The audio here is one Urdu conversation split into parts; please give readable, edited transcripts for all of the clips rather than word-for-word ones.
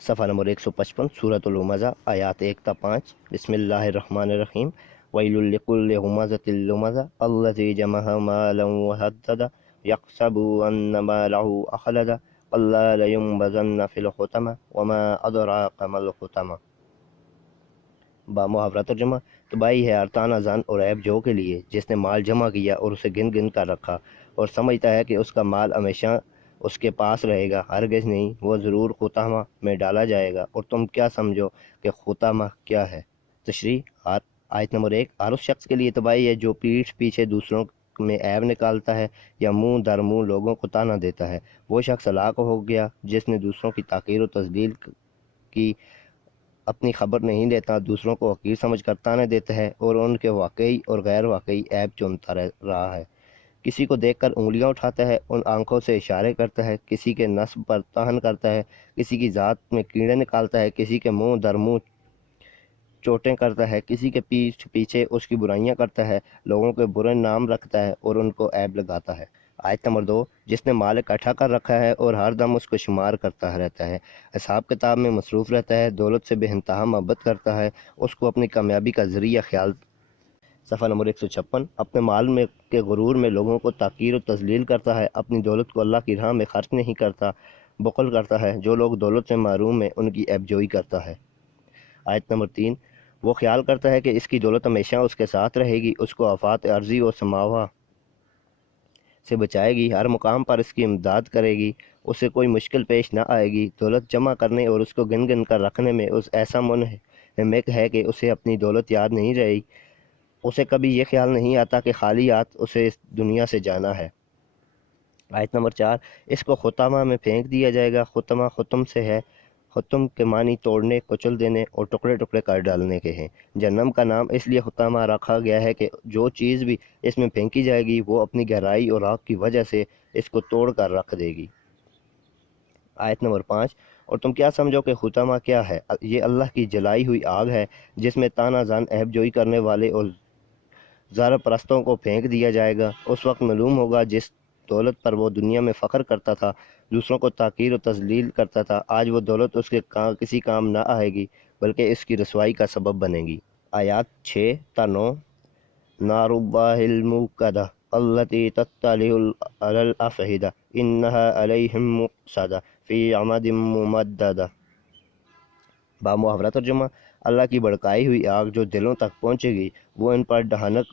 صفحہ نمبر 155 سورۃ الہمزہ آیات 1 تا 5 بسم اللہ الرحمن الرحیم ویل لکل ہمزۃ لمزہ الذی جمع مالا وعددہ یحسب ان مالہ اخلدہ کلا لینبذن فی الحطمہ وما ادراک ما الحطمہ۔ با محاورہ ترجمہ، تباہی ہے ارتانہ زن اور عیب جو کے لیے جس نے مال جمع کیا اور اسے گن گن کر رکھا اور سمجھتا ہے کہ اس کا مال ہمیشہ اس کے پاس رہے گا، ہرگز نہیں، وہ ضرور خطامہ میں ڈالا جائے گا، اور تم کیا سمجھو کہ خطامہ کیا ہے؟ تشریح آیت نمبر 1، ہر اس شخص کے لیے تباہی ہے جو پیٹھ پیچھے دوسروں میں عیب نکالتا ہے یا منہ در منہ لوگوں کو طعنہ دیتا ہے۔ وہ شخص ہلاک ہو گیا جس نے دوسروں کی تحقیر و تذلیل کی، اپنی خبر نہیں لیتا، دوسروں کو حقیر سمجھ کر طعنے دیتا ہے اور ان کے واقعی اور غیر واقعی عیب چنتا رہا ہے۔ کسی کو دیکھ کر انگلیاں اٹھاتا ہے، ان آنکھوں سے اشارے کرتا ہے، کسی کے نسب پر طعن کرتا ہے، کسی کی ذات میں کیڑے نکالتا ہے، کسی کے منہ در منہ چوٹیں کرتا ہے، کسی کے پیچھے پیچھے اس کی برائیاں کرتا ہے، لوگوں کے برے نام رکھتا ہے اور ان کو عیب لگاتا ہے۔ آیت نمبر 2، جس نے مال اکٹھا کر رکھا ہے اور ہر دم اس کو شمار کرتا رہتا ہے، حساب کتاب میں مصروف رہتا ہے، دولت سے بے انتہا محبت کرتا ہے، اس کو اپنی کامیابی کا ذریعہ خیال۔ صفحہ نمبر 156، اپنے مال میں کے غرور میں لوگوں کو تحقیر و تذلیل کرتا ہے، اپنی دولت کو اللہ کی راہ میں خرچ نہیں کرتا، بخل کرتا ہے، جو لوگ دولت سے محروم ہیں ان کی عیب جوئی کرتا ہے۔ آیت نمبر 3، وہ خیال کرتا ہے کہ اس کی دولت ہمیشہ اس کے ساتھ رہے گی، اس کو آفات عارضی و سماوہ سے بچائے گی، ہر مقام پر اس کی امداد کرے گی، اسے کوئی مشکل پیش نہ آئے گی۔ دولت جمع کرنے اور اس کو گن گن کر رکھنے میں اس ایسا منہمک ہے کہ اسے اپنی دولت یاد نہیں رہی، اسے کبھی یہ خیال نہیں آتا کہ خالی ہاتھ اسے اس دنیا سے جانا ہے۔ آیت نمبر 4، اس کو خطامہ میں پھینک دیا جائے گا۔ خطمہ خطم سے ہے، خطم کے معنی توڑنے، کچل دینے اور ٹکڑے ٹکڑے کر ڈالنے کے ہیں۔ جہنم کا نام اس لیے خطامہ رکھا گیا ہے کہ جو چیز بھی اس میں پھینکی جائے گی وہ اپنی گہرائی اور آگ کی وجہ سے اس کو توڑ کر رکھ دے گی۔ آیت نمبر 5، اور تم کیا سمجھو کہ خطامہ کیا ہے؟ یہ اللہ کی جلائی ہوئی آگ ہے جس میں طعنہ زن، عیب جوئی کرنے والے اور زر پرستوں کو پھینک دیا جائے گا۔ اس وقت معلوم ہوگا جس دولت پر وہ دنیا میں فخر کرتا تھا، دوسروں کو تحقیر و تذلیل کرتا تھا، آج وہ دولت اس کے کسی کام نہ آئے گی بلکہ اس کی رسوائی کا سبب بنے گی۔ آیات 6 تا 9، نار اللہ الموقدہ التی تطلع علی الافئدہ انہا علیہم مؤصدہ فی عمد ممددہ۔ با محاورہ ترجمہ، اللہ کی بھڑکائی ہوئی آگ جو دلوں تک پہنچے گی وہ ان پر ڈھانک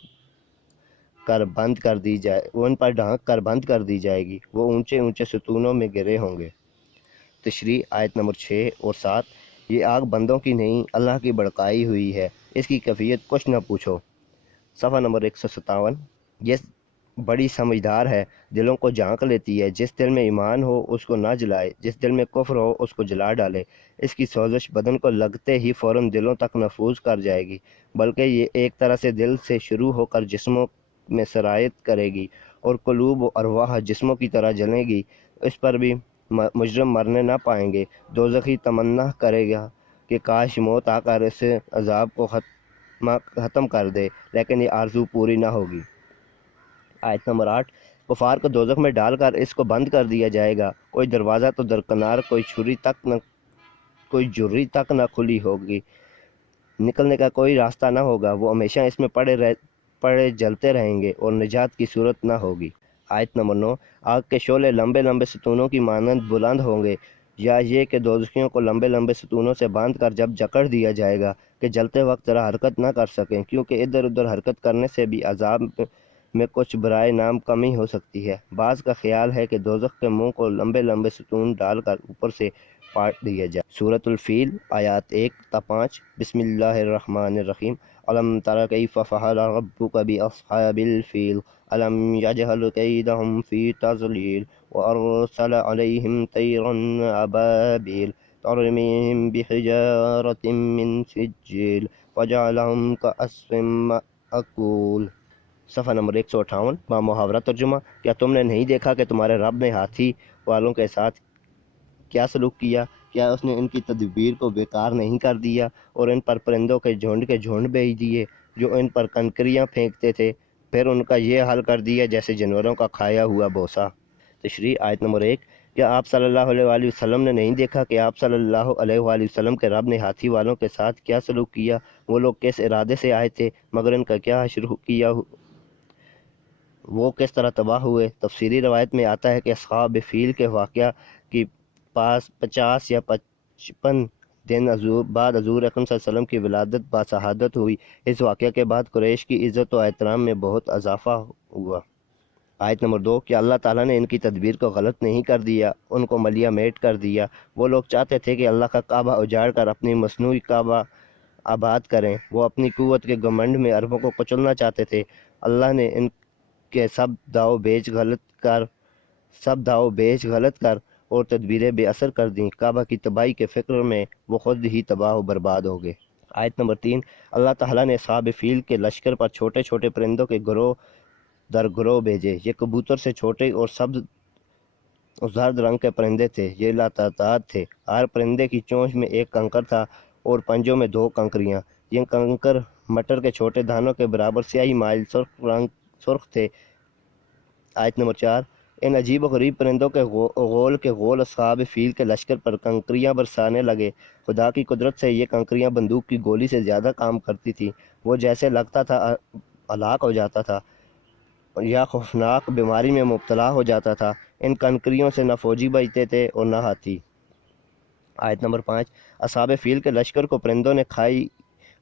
کر بند کر دی جائے گی، وہ اونچے اونچے ستونوں میں گرے ہوں گے۔ تشریح آیت نمبر 6 اور 7، یہ آگ بندوں کی نہیں، اللہ کی بھڑکائی ہوئی ہے، اس کی کیفیت کچھ نہ پوچھو۔ صفحہ نمبر 157، یہ بڑی سمجھدار ہے، دلوں کو جھانک لیتی ہے، جس دل میں ایمان ہو اس کو نہ جلائے، جس دل میں کفر ہو اس کو جلا ڈالے، اس کی سوزش بدن کو لگتے ہی فوراً دلوں تک نفوذ کر جائے گی، بلکہ یہ ایک طرح سے دل سے شروع ہو کر جسموں میں سرایت کرے گی اور قلوب و ارواح جسموں کی طرح جلیں گی، اس پر بھی مجرم مرنے نہ پائیں گے۔ دوزخی تمنا کرے گا کہ کاش موت آ کر اس عذاب کو ختم کر دے، لیکن یہ آرزو پوری نہ ہوگی۔ آیت نمبر 8، کفار کو دوزخ میں ڈال کر اس کو بند کر دیا جائے گا، کوئی دروازہ تو درکنار، کوئی جھری تک نہ کھلی ہوگی، نکلنے کا کوئی راستہ نہ ہوگا، وہ ہمیشہ اس میں پڑے جلتے رہیں گے اور نجات کی صورت نہ ہوگی۔ آیت نمبر 9، آگ کے شعلے لمبے لمبے ستونوں کی مانند بلند ہوں گے، یا یہ کہ دوزخیوں کو لمبے لمبے ستونوں سے باندھ کر جب جکڑ دیا جائے گا کہ جلتے وقت ذرا حرکت نہ کر سکیں، کیونکہ ادھر ادھر حرکت کرنے سے بھی عذاب میں کچھ برائے نام کمی ہو سکتی ہے۔ بعض کا خیال ہے کہ دوزخ کے منہ کو لمبے لمبے ستون ڈال کر اوپر سے پاٹ دیا جائے۔ سورۃ الفیل آیات 1 تا 5 بسم اللہ الرحمن الرحیم الم تر کیف فعل ربک باصحاب الفیل الم یجعل کیدہم فی تضلیل وارسل علیہم طیرا ابابیل ترمیہم بحجارۃ من سجیل فجعلہم کعصف مأکول۔ صفحہ نمبر 158، با محاورہ ترجمہ، کیا تم نے نہیں دیکھا کہ تمہارے رب نے ہاتھی والوں کے ساتھ کیا سلوک کیا؟ کیا اس نے ان کی تدبیر کو بیکار نہیں کر دیا اور ان پر پرندوں کے جھنڈ بھیج دیے جو ان پر کنکریاں پھینکتے تھے، پھر ان کا یہ حال کر دیا جیسے جانوروں کا کھایا ہوا بوسہ۔ تشریح آیت نمبر 1، کیا آپ صلی اللہ علیہ وآلہ وسلم نے نہیں دیکھا کہ آپ صلی اللہ علیہ وآلہ وسلم کے رب نے ہاتھی والوں کے ساتھ کیا سلوک کیا؟ وہ لوگ کس ارادے سے آئے تھے مگر ان کا کیا حشر کیا؟ وہ کس طرح تباہ ہوئے؟ تفسیری روایت میں آتا ہے کہ اصحاب فیل کے واقعہ کی پاس 50 یا 55 دن بعد حضور اکرم صلی اللہ علیہ وسلم کی ولادت باشہادت ہوئی۔ اس واقعہ کے بعد قریش کی عزت و احترام میں بہت اضافہ ہوا۔ آیت نمبر 2، کہ اللہ تعالیٰ نے ان کی تدبیر کو غلط نہیں کر دیا، ان کو ملیہ میٹ کر دیا۔ وہ لوگ چاہتے تھے کہ اللہ کا کعبہ اجاڑ کر اپنی مصنوعی کعبہ آباد کریں۔ وہ اپنی قوت کے گھمنڈ میں عربوں کو کچلنا چاہتے تھے۔ اللہ نے ان کے سب داؤ بیچ غلط کر اور تدبیریں بے اثر کر دیں۔ کعبہ کی تباہی کے فکر میں وہ خود ہی تباہ و برباد ہو گئے۔ آیت نمبر 3، اللہ تعالیٰ نے اصحاب فیل کے لشکر پر چھوٹے چھوٹے پرندوں کے گروہ در گروہ بھیجے۔ یہ کبوتر سے چھوٹے اور سبز اور زرد رنگ کے پرندے تھے۔ یہ لاتعداد تھے۔ ہر پرندے کی چونچ میں ایک کنکر تھا اور پنجوں میں 2 کنکریاں۔ یہ کنکر مٹر کے چھوٹے دانوں کے برابر سیاہی مائل سرخ تھے۔ آیت نمبر 4، ان عجیب و غریب پرندوں کے غول اصحاب فیل کے لشکر پر کنکریاں برسانے لگے۔ خدا کی قدرت سے یہ کنکریاں بندوق کی گولی سے زیادہ کام کرتی تھیں۔ وہ جیسے لگتا تھا ہلاک ہو جاتا تھا یا خوفناک بیماری میں مبتلا ہو جاتا تھا۔ ان کنکریوں سے نہ فوجی بچتے تھے اور نہ ہاتھی۔ آیت نمبر 5، اصحاب فیل کے لشکر کو پرندوں نے کھائی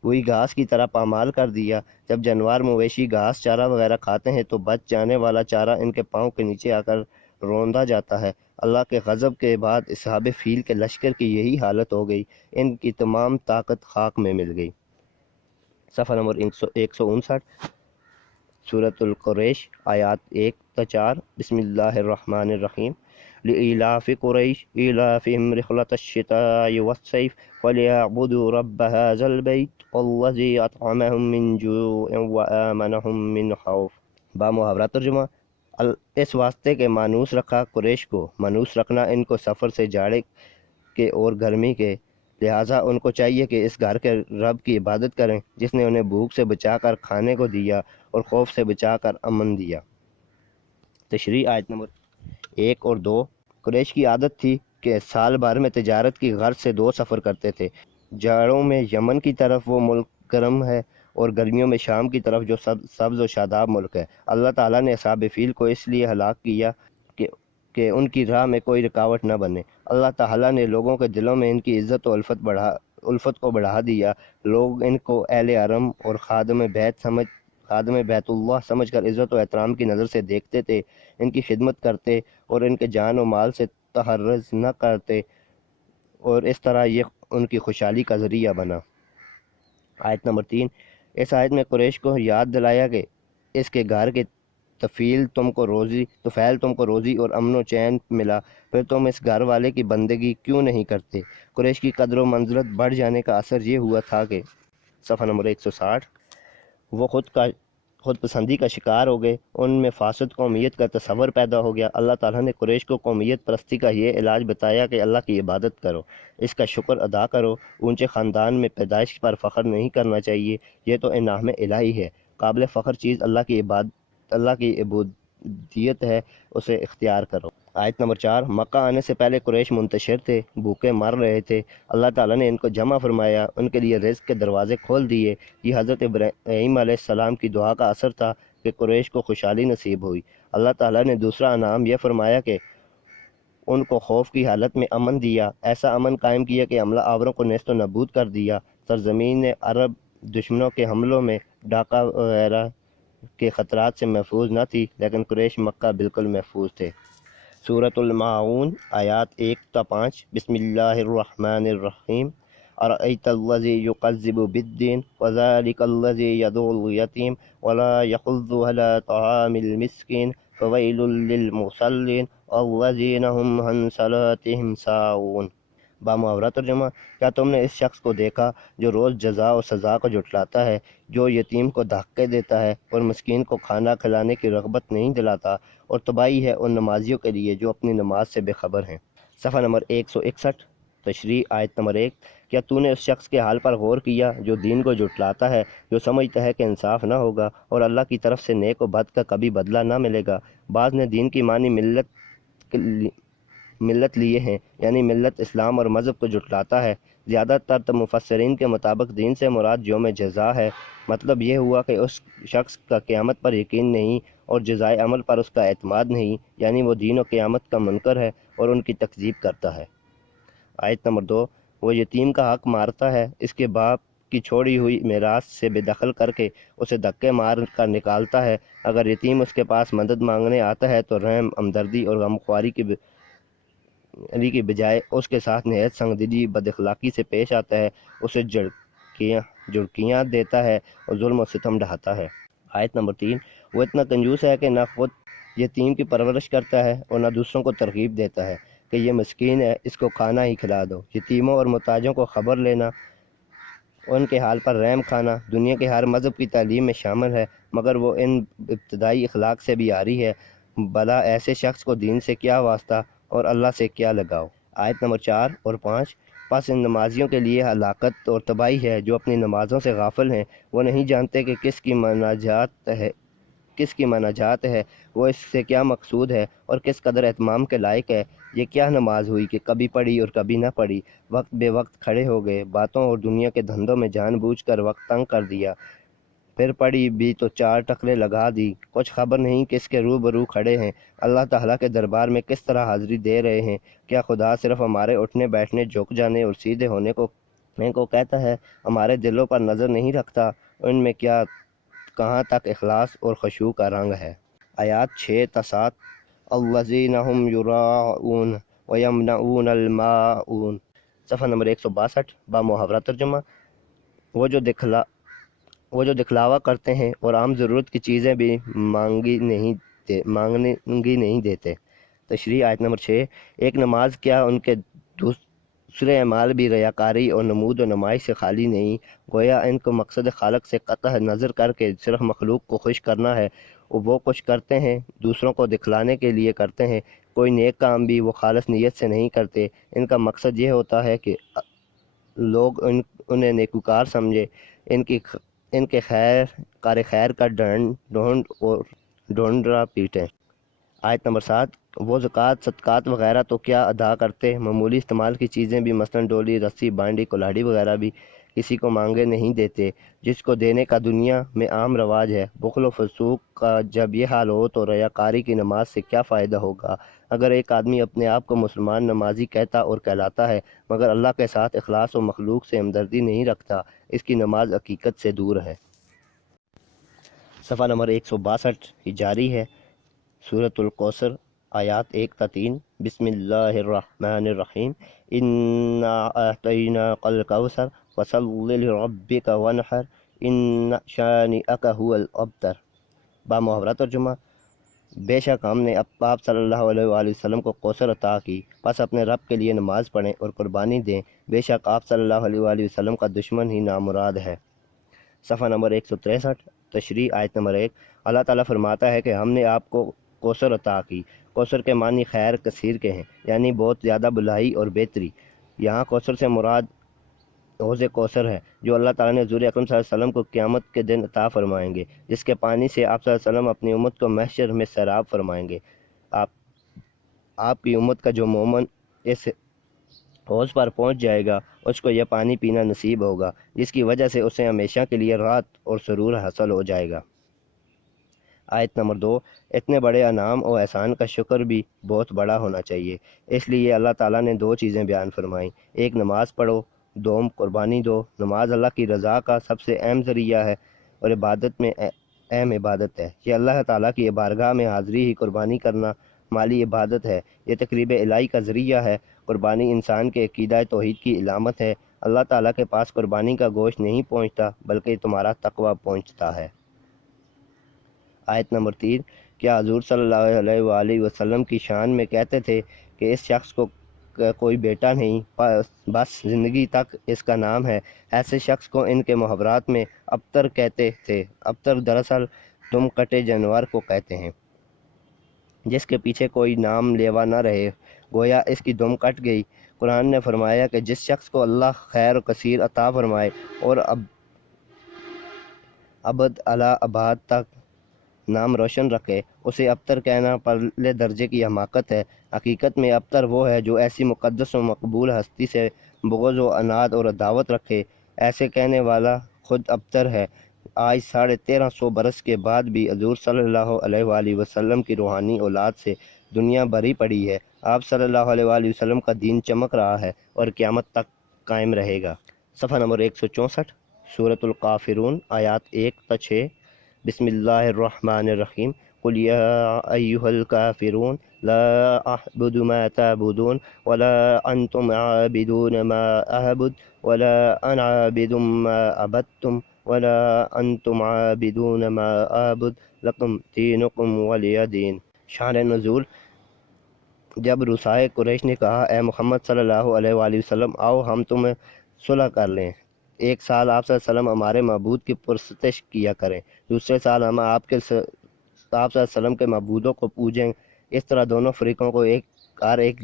ہوئی گھاس کی طرح پامال کر دیا۔ جب جانور مویشی گھاس چارہ وغیرہ کھاتے ہیں تو بچ جانے والا چارہ ان کے پاؤں کے نیچے آ کر روندا جاتا ہے۔ اللہ کے غضب کے بعد اصحاب فیل کے لشکر کی یہی حالت ہو گئی۔ ان کی تمام طاقت خاک میں مل گئی۔ صفحہ نمبر 159، سورۃ القریش، آیات 1 تا 4۔ بسم اللہ الرحمن الرحیم۔ لإلاف قریش إلافهم رحلة الشتاء والصيف فليعبدوا رب هذا البيت الذي أطعمهم من جوع وآمنهم من خوف۔ بامحاورہ ترجمہ، اس واسطے کے مانوس رکھا قریش کو۔ مانوس رکھنا ان کو سفر سے جاڑے کے اور گرمی کے، لہٰذا ان کو چاہیے کہ اس گھر کے رب کی عبادت کریں جس نے انہیں بھوک سے بچا کر کھانے کو دیا اور خوف سے بچا کر امن دیا۔ تشریح آیت نمبر 1 اور 2۔ قریش کی عادت تھی کہ سال بھر میں تجارت کی غرض سے 2 سفر کرتے تھے۔ جاڑوں میں یمن کی طرف وہ ملک گرم ہے اور گرمیوں میں شام کی طرف جو سبز و شاداب ملک ہے۔ اللہ تعالیٰ نے اصحاب فیل کو اس لیے ہلاک کیا کہ ان کی راہ میں کوئی رکاوٹ نہ بنے۔ اللہ تعالیٰ نے لوگوں کے دلوں میں ان کی عزت و الفت کو بڑھا دیا۔ لوگ ان کو اہل حرم اور خادم بیت اللہ سمجھ کر عزت و احترام کی نظر سے دیکھتے تھے، ان کی خدمت کرتے اور ان کے جان و مال سے تحرز نہ کرتے، اور اس طرح یہ ان کی خوشحالی کا ذریعہ بنا۔ آیت نمبر 3، اس آیت میں قریش کو یاد دلایا کہ اس کے گھر کے طفیل تم کو روزی اور امن و چین ملا، پھر تم اس گھر والے کی بندگی کیوں نہیں کرتے؟ قریش کی قدر و منزلت بڑھ جانے کا اثر یہ ہوا تھا کہ صفحہ نمبر 160، وہ خود پسندی کا شکار ہو گئے۔ ان میں فاسد قومیت کا تصور پیدا ہو گیا۔ اللہ تعالیٰ نے قریش کو قومیت پرستی کا یہ علاج بتایا کہ اللہ کی عبادت کرو، اس کا شکر ادا کرو۔ اونچے خاندان میں پیدائش پر فخر نہیں کرنا چاہیے، یہ تو انعام الہی ہے۔ قابل فخر چیز اللہ کی عبودیت ہے، اسے اختیار کرو۔ آیت نمبر 4، مکہ آنے سے پہلے قریش منتشر تھے، بھوکے مر رہے تھے۔ اللہ تعالیٰ نے ان کو جمع فرمایا، ان کے لیے رزق کے دروازے کھول دیے۔ یہ حضرت ابراہیم علیہ السلام کی دعا کا اثر تھا کہ قریش کو خوشحالی نصیب ہوئی۔ اللہ تعالیٰ نے دوسرا انعام یہ فرمایا کہ ان کو خوف کی حالت میں امن دیا، ایسا امن قائم کیا کہ حملہ آوروں کو نیست و نابود کر دیا۔ سرزمین عرب دشمنوں کے حملوں میں ڈاکہ وغیرہ کے خطرات سے محفوظ نہ تھی، لیکن قریش مکہ بالکل محفوظ تھے۔ سورۃ الماعون، آیات 1 تا 5۔ بسم اللہ الرحمن الرحیم۔ ارأیت الذی یکذب بالدین فذلک الذی یدعو الیتیم ولا یحض علی طعام المسکین فویل للمصلین الذین هم عن صلاتهم ساہون۔ بامحاورہ ترجمہ، کیا تم نے اس شخص کو دیکھا جو روز جزا و سزا کو جھٹلاتا ہے، جو یتیم کو دھکے دیتا ہے اور مسکین کو کھانا کھلانے کی رغبت نہیں دلاتا، اور تباہی ہے ان نمازیوں کے لیے جو اپنی نماز سے بے خبر ہیں۔ صفحہ نمبر 161۔ تشریح آیت نمبر 1، کیا تو نے اس شخص کے حال پر غور کیا جو دین کو جھٹلاتا ہے، جو سمجھتا ہے کہ انصاف نہ ہوگا اور اللہ کی طرف سے نیک و بد کا کبھی بدلہ نہ ملے گا؟ بعض نے دین کی مانی ملت لیے ہیں، یعنی ملت اسلام اور مذہب کو جھٹلاتا ہے۔ زیادہ تر مفسرین کے مطابق دین سے مراد یوم جزا ہے۔ مطلب یہ ہوا کہ اس شخص کا قیامت پر یقین نہیں اور جزائے عمل پر اس کا اعتماد نہیں، یعنی وہ دین و قیامت کا منکر ہے اور ان کی تکذیب کرتا ہے۔ آیت نمبر 2، وہ یتیم کا حق مارتا ہے، اس کے باپ کی چھوڑی ہوئی میراث سے بے دخل کر کے اسے دھکے مار کر نکالتا ہے۔ اگر یتیم اس کے پاس مدد مانگنے آتا ہے تو رحم، ہمدردی اور غمخواری کی بجائے اس کے ساتھ نہایت سنگدلی بد اخلاقی سے پیش آتا ہے، اسے جھڑکیاں دیتا ہے اور ظلم و ستم ڈھاتا ہے۔ آیت نمبر 3، وہ اتنا کنجوس ہے کہ نہ خود یتیم کی پرورش کرتا ہے اور نہ دوسروں کو ترغیب دیتا ہے کہ یہ مسکین ہے، اس کو کھانا ہی کھلا دو۔ یتیموں اور محتاجوں کو خبر لینا، ان کے حال پر رحم کھانا دنیا کے ہر مذہب کی تعلیم میں شامل ہے، مگر وہ ان ابتدائی اخلاق سے بھی عاری ہے۔ بھلا ایسے شخص کو دین سے کیا واسطہ اور اللہ سے کیا لگاؤ۔ آیت نمبر 4 اور 5، پس ان نمازیوں کے لیے ہلاکت اور تباہی ہے جو اپنی نمازوں سے غافل ہیں، وہ نہیں جانتے کہ کس کی مناجات ہے، وہ اس سے کیا مقصود ہے اور کس قدر اہتمام کے لائق ہے۔ یہ کیا نماز ہوئی کہ کبھی پڑھی اور کبھی نہ پڑھی، وقت بے وقت کھڑے ہو گئے، باتوں اور دنیا کے دھندوں میں جان بوجھ کر وقت تنگ کر دیا، پھر پڑھی بھی تو 4 ٹکرے لگا دی، کچھ خبر نہیں کس کے روبرو کھڑے ہیں، اللہ تعالیٰ کے دربار میں کس طرح حاضری دے رہے ہیں۔ کیا خدا صرف ہمارے اٹھنے بیٹھنے، جھک جانے اور سیدھے ہونے کو کہتا ہے، ہمارے دلوں پر نظر نہیں رکھتا؟ ان میں کہاں تک اخلاص اور خشوع کا رنگ ہے۔ آیات 6 تا 7، الذین ہم یراؤون ویمنعون الماعون، صفحہ نمبر 162، با محاورہ ترجمہ، وہ جو دکھلاوا کرتے ہیں اور عام ضرورت کی چیزیں بھی مانگی نہیں دیتے۔ تشریح آیت نمبر 6، ایک نماز کیا ان کے دوسرے اعمال بھی ریاکاری اور نمود و نمائش سے خالی نہیں، گویا ان کو مقصد خالق سے قطع نظر کر کے صرف مخلوق کو خوش کرنا ہے۔ وہ کچھ کرتے ہیں دوسروں کو دکھلانے کے لیے کرتے ہیں، کوئی نیک کام بھی وہ خالص نیت سے نہیں کرتے۔ ان کا مقصد یہ ہوتا ہے کہ لوگ انہیں نیکوکار سمجھے، ان کے کار خیر کا ڈھونڈرا پیٹیں۔ آیت نمبر 7، وہ زکوٰۃ، صدقات وغیرہ تو کیا ادا کرتے، معمولی استعمال کی چیزیں بھی مثلاً ڈولی، رسی، بانڈی، کلاڑی وغیرہ بھی کسی کو مانگے نہیں دیتے، جس کو دینے کا دنیا میں عام رواج ہے۔ بخل و فسوق کا جب یہ حال ہو تو ریاکاری کی نماز سے کیا فائدہ ہوگا؟ اگر ایک آدمی اپنے آپ کو مسلمان نمازی کہتا اور کہلاتا ہے مگر اللہ کے ساتھ اخلاص و مخلوق سے ہمدردی نہیں رکھتا، اس کی نماز حقیقت سے دور ہے۔ صفحہ نمبر 162 یہ جاری ہے۔ سورۃ الکوثر، آیات 1 تا 3، بسم اللہ الرحمن الرحیم، انا اعطیناک الکوثر فصل لربک وانحر ان شانئک هو الابتر، با محاورہ ترجمہ، بے شک ہم نے آپ صلی اللہ علیہ وآلہ وسلم کو کوثر عطا کی، پس اپنے رب کے لیے نماز پڑھیں اور قربانی دیں، بے شک آپ صلی اللہ علیہ وآلہ وسلم کا دشمن ہی نامراد ہے۔ صفحہ نمبر 163، تشریح آیت نمبر 1، اللہ تعالیٰ فرماتا ہے کہ ہم نے آپ کو کوثر عطا کی۔ کوثر کے معنی خیر کثیر کے ہیں، یعنی بہت زیادہ بھلائی اور بہتری۔ یہاں کوثر سے مراد حوض کوثر ہے جو اللہ تعالیٰ نے حضور اکرم صلی اللہ علیہ وسلم کو قیامت کے دن عطا فرمائیں گے، جس کے پانی سے آپ صلی اللہ علیہ وسلم اپنی امت کو محشر میں سیراب فرمائیں گے۔ آپ کی امت کا جو مومن اس حوض پر پہنچ جائے گا اس کو یہ پانی پینا نصیب ہوگا، جس کی وجہ سے اسے ہمیشہ کے لیے راحت اور سرور حاصل ہو جائے گا۔ آیت نمبر 2، اتنے بڑے انعام و احسان کا شکر بھی بہت بڑا ہونا چاہیے، اس لیے اللہ تعالیٰ نے 2 چیزیں بیان فرمائیں، ایک نماز پڑھو، دوم قربانی دو۔ نماز اللہ کی رضا کا سب سے اہم ذریعہ ہے اور عبادت میں اہم عبادت ہے۔ یہ اللہ تعالیٰ کی بارگاہ میں حاضری ہی قربانی کرنا مالی عبادت ہے، یہ تقریب الہی کا ذریعہ ہے۔ قربانی انسان کے عقیدہ توحید کی علامت ہے۔ اللہ تعالیٰ کے پاس قربانی کا گوشت نہیں پہنچتا بلکہ تمہارا تقوی پہنچتا ہے۔ آیت نمبر 3، کیا حضور صلی اللہ علیہ وآلہ وسلم کی شان میں کہتے تھے کہ اس شخص کو کوئی بیٹا نہیں، بس زندگی تک اس کا نام ہے۔ ایسے شخص کو ان کے محاورات میں ابتر کہتے تھے۔ ابتر دراصل دم کٹے جانور کو کہتے ہیں جس کے پیچھے کوئی نام لیوا نہ رہے، گویا اس کی دم کٹ گئی۔ قرآن نے فرمایا کہ جس شخص کو اللہ خیر و کثیر عطا فرمائے اور ابد الا اباد تک نام روشن رکھے، اسے ابتر کہنا پرلے درجے کی حماقت ہے۔ حقیقت میں ابتر وہ ہے جو ایسی مقدس و مقبول ہستی سے بغض و عناد اور عداوت رکھے، ایسے کہنے والا خود ابتر ہے۔ آج 1350 برس کے بعد بھی حضور صلی اللہ علیہ وآلہ وسلم کی روحانی اولاد سے دنیا بھری پڑی ہے۔ آپ صلی اللہ علیہ وآلہ وسلم کا دین چمک رہا ہے اور قیامت تک قائم رہے گا۔ صفحہ نمبر 164، سورۃ الکافرون، آیات 1 تا 6۔ بسم اللہ الرحمن الرحیم۔ قل یا ایہا الکافرون لا اعبد ما تعبدون ولا انتم عابدون ما اعبد ولا انا عابد ما عبدتم ولا انتم عابدون ما اعبد لکم دینکم ولی دین۔ شان نزول: جب رؤسائے قریش نے کہا، اے محمد صلی اللہ علیہ وآلہ وسلم، آؤ ہم تمہیں صلح کر لیں، ایک سال آپ صلی اللہ علیہ وسلم ہمارے معبود کی پرستش کیا کریں، دوسرے سال ہم آپ صلی اللہ علیہ وسلم کے معبودوں کو پوجیں، اس طرح دونوں فریقوں کو ایک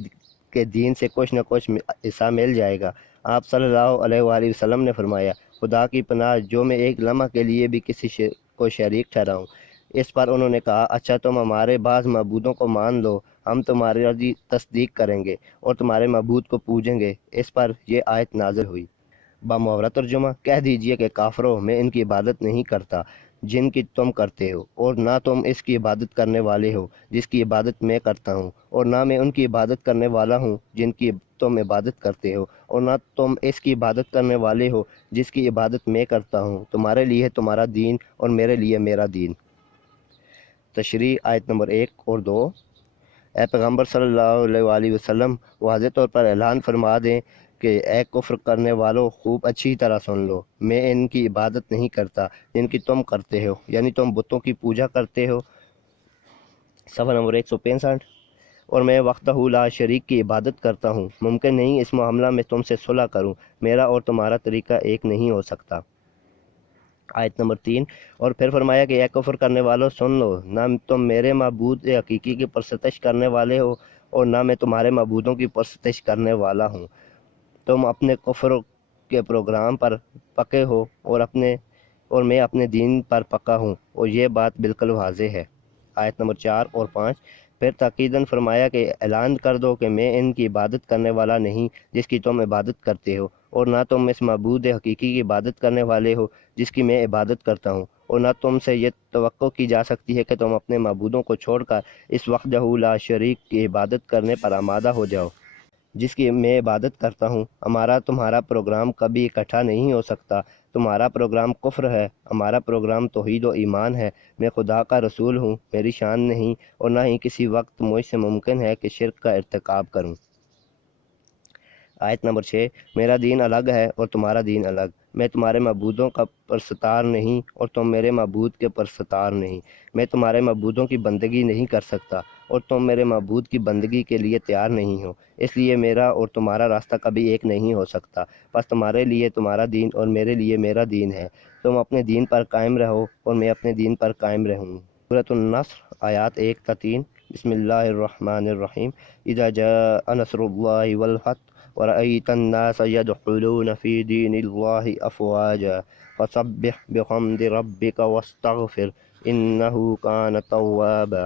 کے دین سے کچھ نہ کچھ حصہ مل جائے گا۔ آپ صلی اللہ علیہ وآلہ وسلم نے فرمایا، خدا کی پناہ جو میں ایک لمحہ کے لیے بھی کسی کو شریک ٹھہراؤں۔ اس پر انہوں نے کہا، اچھا تم ہمارے بعض معبودوں کو مان لو، ہم تمہاری تصدیق کریں گے اور تمہارے معبود کو پوجیں گے۔ اس پر یہ آیت نازل ہوئی۔ بامحاورہ ترجمہ: کہہ دیجئے کہ کافروں، میں ان کی عبادت نہیں کرتا جن کی تم کرتے ہو، اور نہ تم اس کی عبادت کرنے والے ہو جس کی عبادت میں کرتا ہوں، اور نہ میں ان کی عبادت کرنے والا ہوں جن کی تم عبادت کرتے ہو، اور نہ تم اس کی عبادت کرنے والے ہو جس کی عبادت میں کرتا ہوں۔ تمہارے لیے تمہارا دین اور میرے لیے میرا دین۔ تشریح: آیت نمبر 1 اور 2۔ اے پیغمبر صلی اللہ علیہ وآلہ وسلم، واضح طور پر اعلان فرما دیں کہ اے کفر کرنے والو، خوب اچھی طرح سن لو، میں ان کی عبادت نہیں کرتا جن کی تم کرتے ہو، یعنی تم بتوں کی پوجا کرتے ہو۔ صفحہ نمبر 165۔ اور میں وحدہ لا شریک کی عبادت کرتا ہوں، ممکن نہیں اس معاملہ میں تم سے صلح کروں، میرا اور تمہارا طریقہ ایک نہیں ہو سکتا۔ آیت نمبر 3۔ اور پھر فرمایا کہ اے کفر کرنے والو سن لو، نہ تم میرے معبود حقیقی کی پرستش کرنے والے ہو اور نہ میں تمہارے معبودوں کی پرستش کرنے والا ہوں۔ تم اپنے کفر کے پروگرام پر پکے ہو اور میں اپنے دین پر پکا ہوں، اور یہ بات بالکل واضح ہے۔ آیت نمبر 4 اور 5۔ پھر تاکیداً فرمایا کہ اعلان کر دو کہ میں ان کی عبادت کرنے والا نہیں جس کی تم عبادت کرتے ہو، اور نہ تم اس معبود حقیقی کی عبادت کرنے والے ہو جس کی میں عبادت کرتا ہوں، اور نہ تم سے یہ توقع کی جا سکتی ہے کہ تم اپنے معبودوں کو چھوڑ کر اس وحدہ لا شریک کی عبادت کرنے پر آمادہ ہو جاؤ جس کی میں عبادت کرتا ہوں۔ ہمارا تمہارا پروگرام کبھی اکٹھا نہیں ہو سکتا۔ تمہارا پروگرام کفر ہے، ہمارا پروگرام توحید و ایمان ہے۔ میں خدا کا رسول ہوں، میری شان نہیں اور نہ ہی کسی وقت مجھ سے ممکن ہے کہ شرک کا ارتکاب کروں۔ آیت نمبر 6۔ میرا دین الگ ہے اور تمہارا دین الگ، میں تمہارے معبودوں کا پرستار نہیں اور تم میرے معبود کے پرستار نہیں، میں تمہارے معبودوں کی بندگی نہیں کر سکتا اور تم میرے معبود کی بندگی کے لیے تیار نہیں ہو، اس لیے میرا اور تمہارا راستہ کبھی ایک نہیں ہو سکتا۔ بس تمہارے لیے تمہارا دین اور میرے لیے میرا دین ہے، تم اپنے دین پر قائم رہو اور میں اپنے دین پر قائم رہوں۔ سورۃ النصر، آیات 1 تا 3۔ بسم اللہ الرحمن الرحیم۔ اذا جاء نصر اللہ والفتح ورأيت الناس يدخلون في دين الله أفواجا فسبح بحمد ربك واستغفر إنه كان توابا۔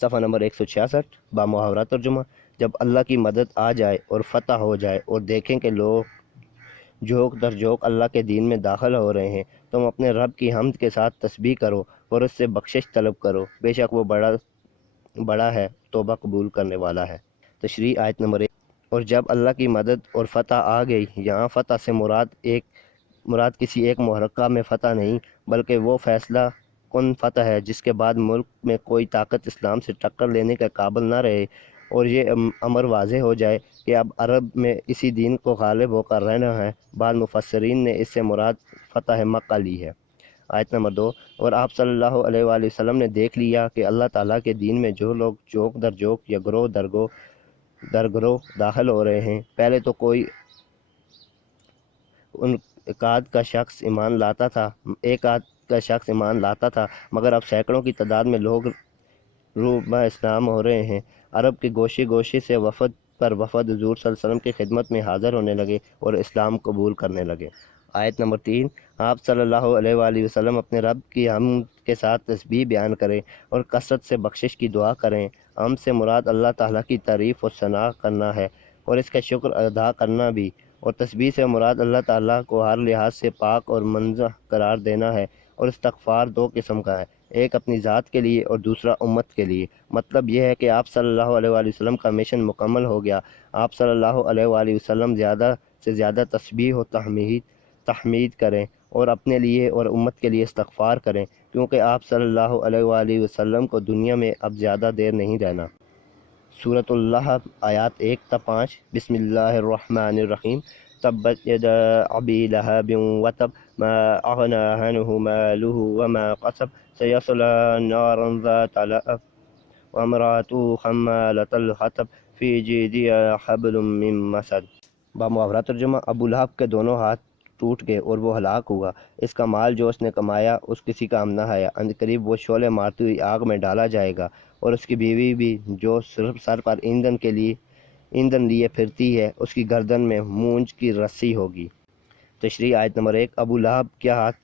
صفحہ نمبر 166۔ بامحاورہ ترجمہ: جب اللہ کی مدد آ جائے اور فتح ہو جائے اور دیکھیں کہ لوگ جھوک در جھوک اللہ کے دین میں داخل ہو رہے ہیں، تم اپنے رب کی حمد کے ساتھ تسبیح کرو اور اس سے بخشش طلب کرو، بے شک وہ بڑا ہے، توبہ قبول کرنے والا ہے۔ تشریح: آیت نمبر 1۔ اور جب اللہ کی مدد اور فتح آ گئی، یہاں فتح سے مراد کسی ایک محرکہ میں فتح نہیں بلکہ وہ فیصلہ کن فتح ہے جس کے بعد ملک میں کوئی طاقت اسلام سے ٹکر لینے کے قابل نہ رہے، اور یہ امر واضح ہو جائے کہ اب عرب میں اسی دین کو غالب ہو کر رہنا ہے۔ بعض مفسرین نے اس سے مراد فتح مکہ لی ہے۔ آیت نمبر 2۔ اور آپ صلی اللہ علیہ وآلہ وسلم نے دیکھ لیا کہ اللہ تعالیٰ کے دین میں جو لوگ جوک در جوک یا گروہ در گروہ داخل ہو رہے ہیں، پہلے تو کوئی ایک آدھ کا شخص ایمان لاتا تھا مگر اب سینکڑوں کی تعداد میں لوگ روبہ اسلام ہو رہے ہیں۔ عرب کے گوشے گوشے سے وفد حضور صلی اللہ علیہ وسلم کی خدمت میں حاضر ہونے لگے اور اسلام قبول کرنے لگے۔ آیت نمبر 3، آپ صلی اللہ علیہ وآلہ وسلم اپنے رب کی حمد کے ساتھ تسبیح بیان کریں اور کثرت سے بخشش کی دعا کریں۔ حمد سے مراد اللہ تعالیٰ کی تعریف و ثنا کرنا ہے اور اس کا شکر ادا کرنا بھی، اور تسبیح سے مراد اللہ تعالیٰ کو ہر لحاظ سے پاک اور منزہ قرار دینا ہے۔ اور استغفار دو قسم کا ہے، ایک اپنی ذات کے لیے اور دوسرا امت کے لیے۔ مطلب یہ ہے کہ آپ صلی اللہ علیہ وآلہ وسلم کا مشن مکمل ہو گیا۔ آپ صلی اللہ علیہ وآلہ وسلم زیادہ سے زیادہ تسبیح و تحمید کریں اور اپنے لیے اور امت کے لیے استغفار کریں، کیونکہ آپ صلی اللہ علیہ وآلہ وسلم کو دنیا میں اب زیادہ دیر نہیں رہنا۔ سورۃ اللہب آیات 1 تا 5۔ بسم اللہ الرحمن الرحیم۔ تبت یدا ابی لہب وتب ما اغنی عنہ مالہ وما کسب سیصلی نارا ذات لہب وامرأته حمالۃ الحطب فی جیدہا حبل من مسد۔ بامحاورہ ترجمہ، ابو لہب کے دونوں ہاتھ ٹوٹ گئے اور وہ ہلاک ہوا۔ اس کا مال جو اس نے کمایا اس کسی کام نہ آیا۔ عنقریب وہ شعلے مارتی ہوئی آگ میں ڈالا جائے گا، اور اس کی بیوی بھی جو سر پر ایندھن لیے پھرتی ہے، اس کی گردن میں مونج کی رسی ہوگی۔ تشریح آیت نمبر 1، ابو لہب کیا ہاتھ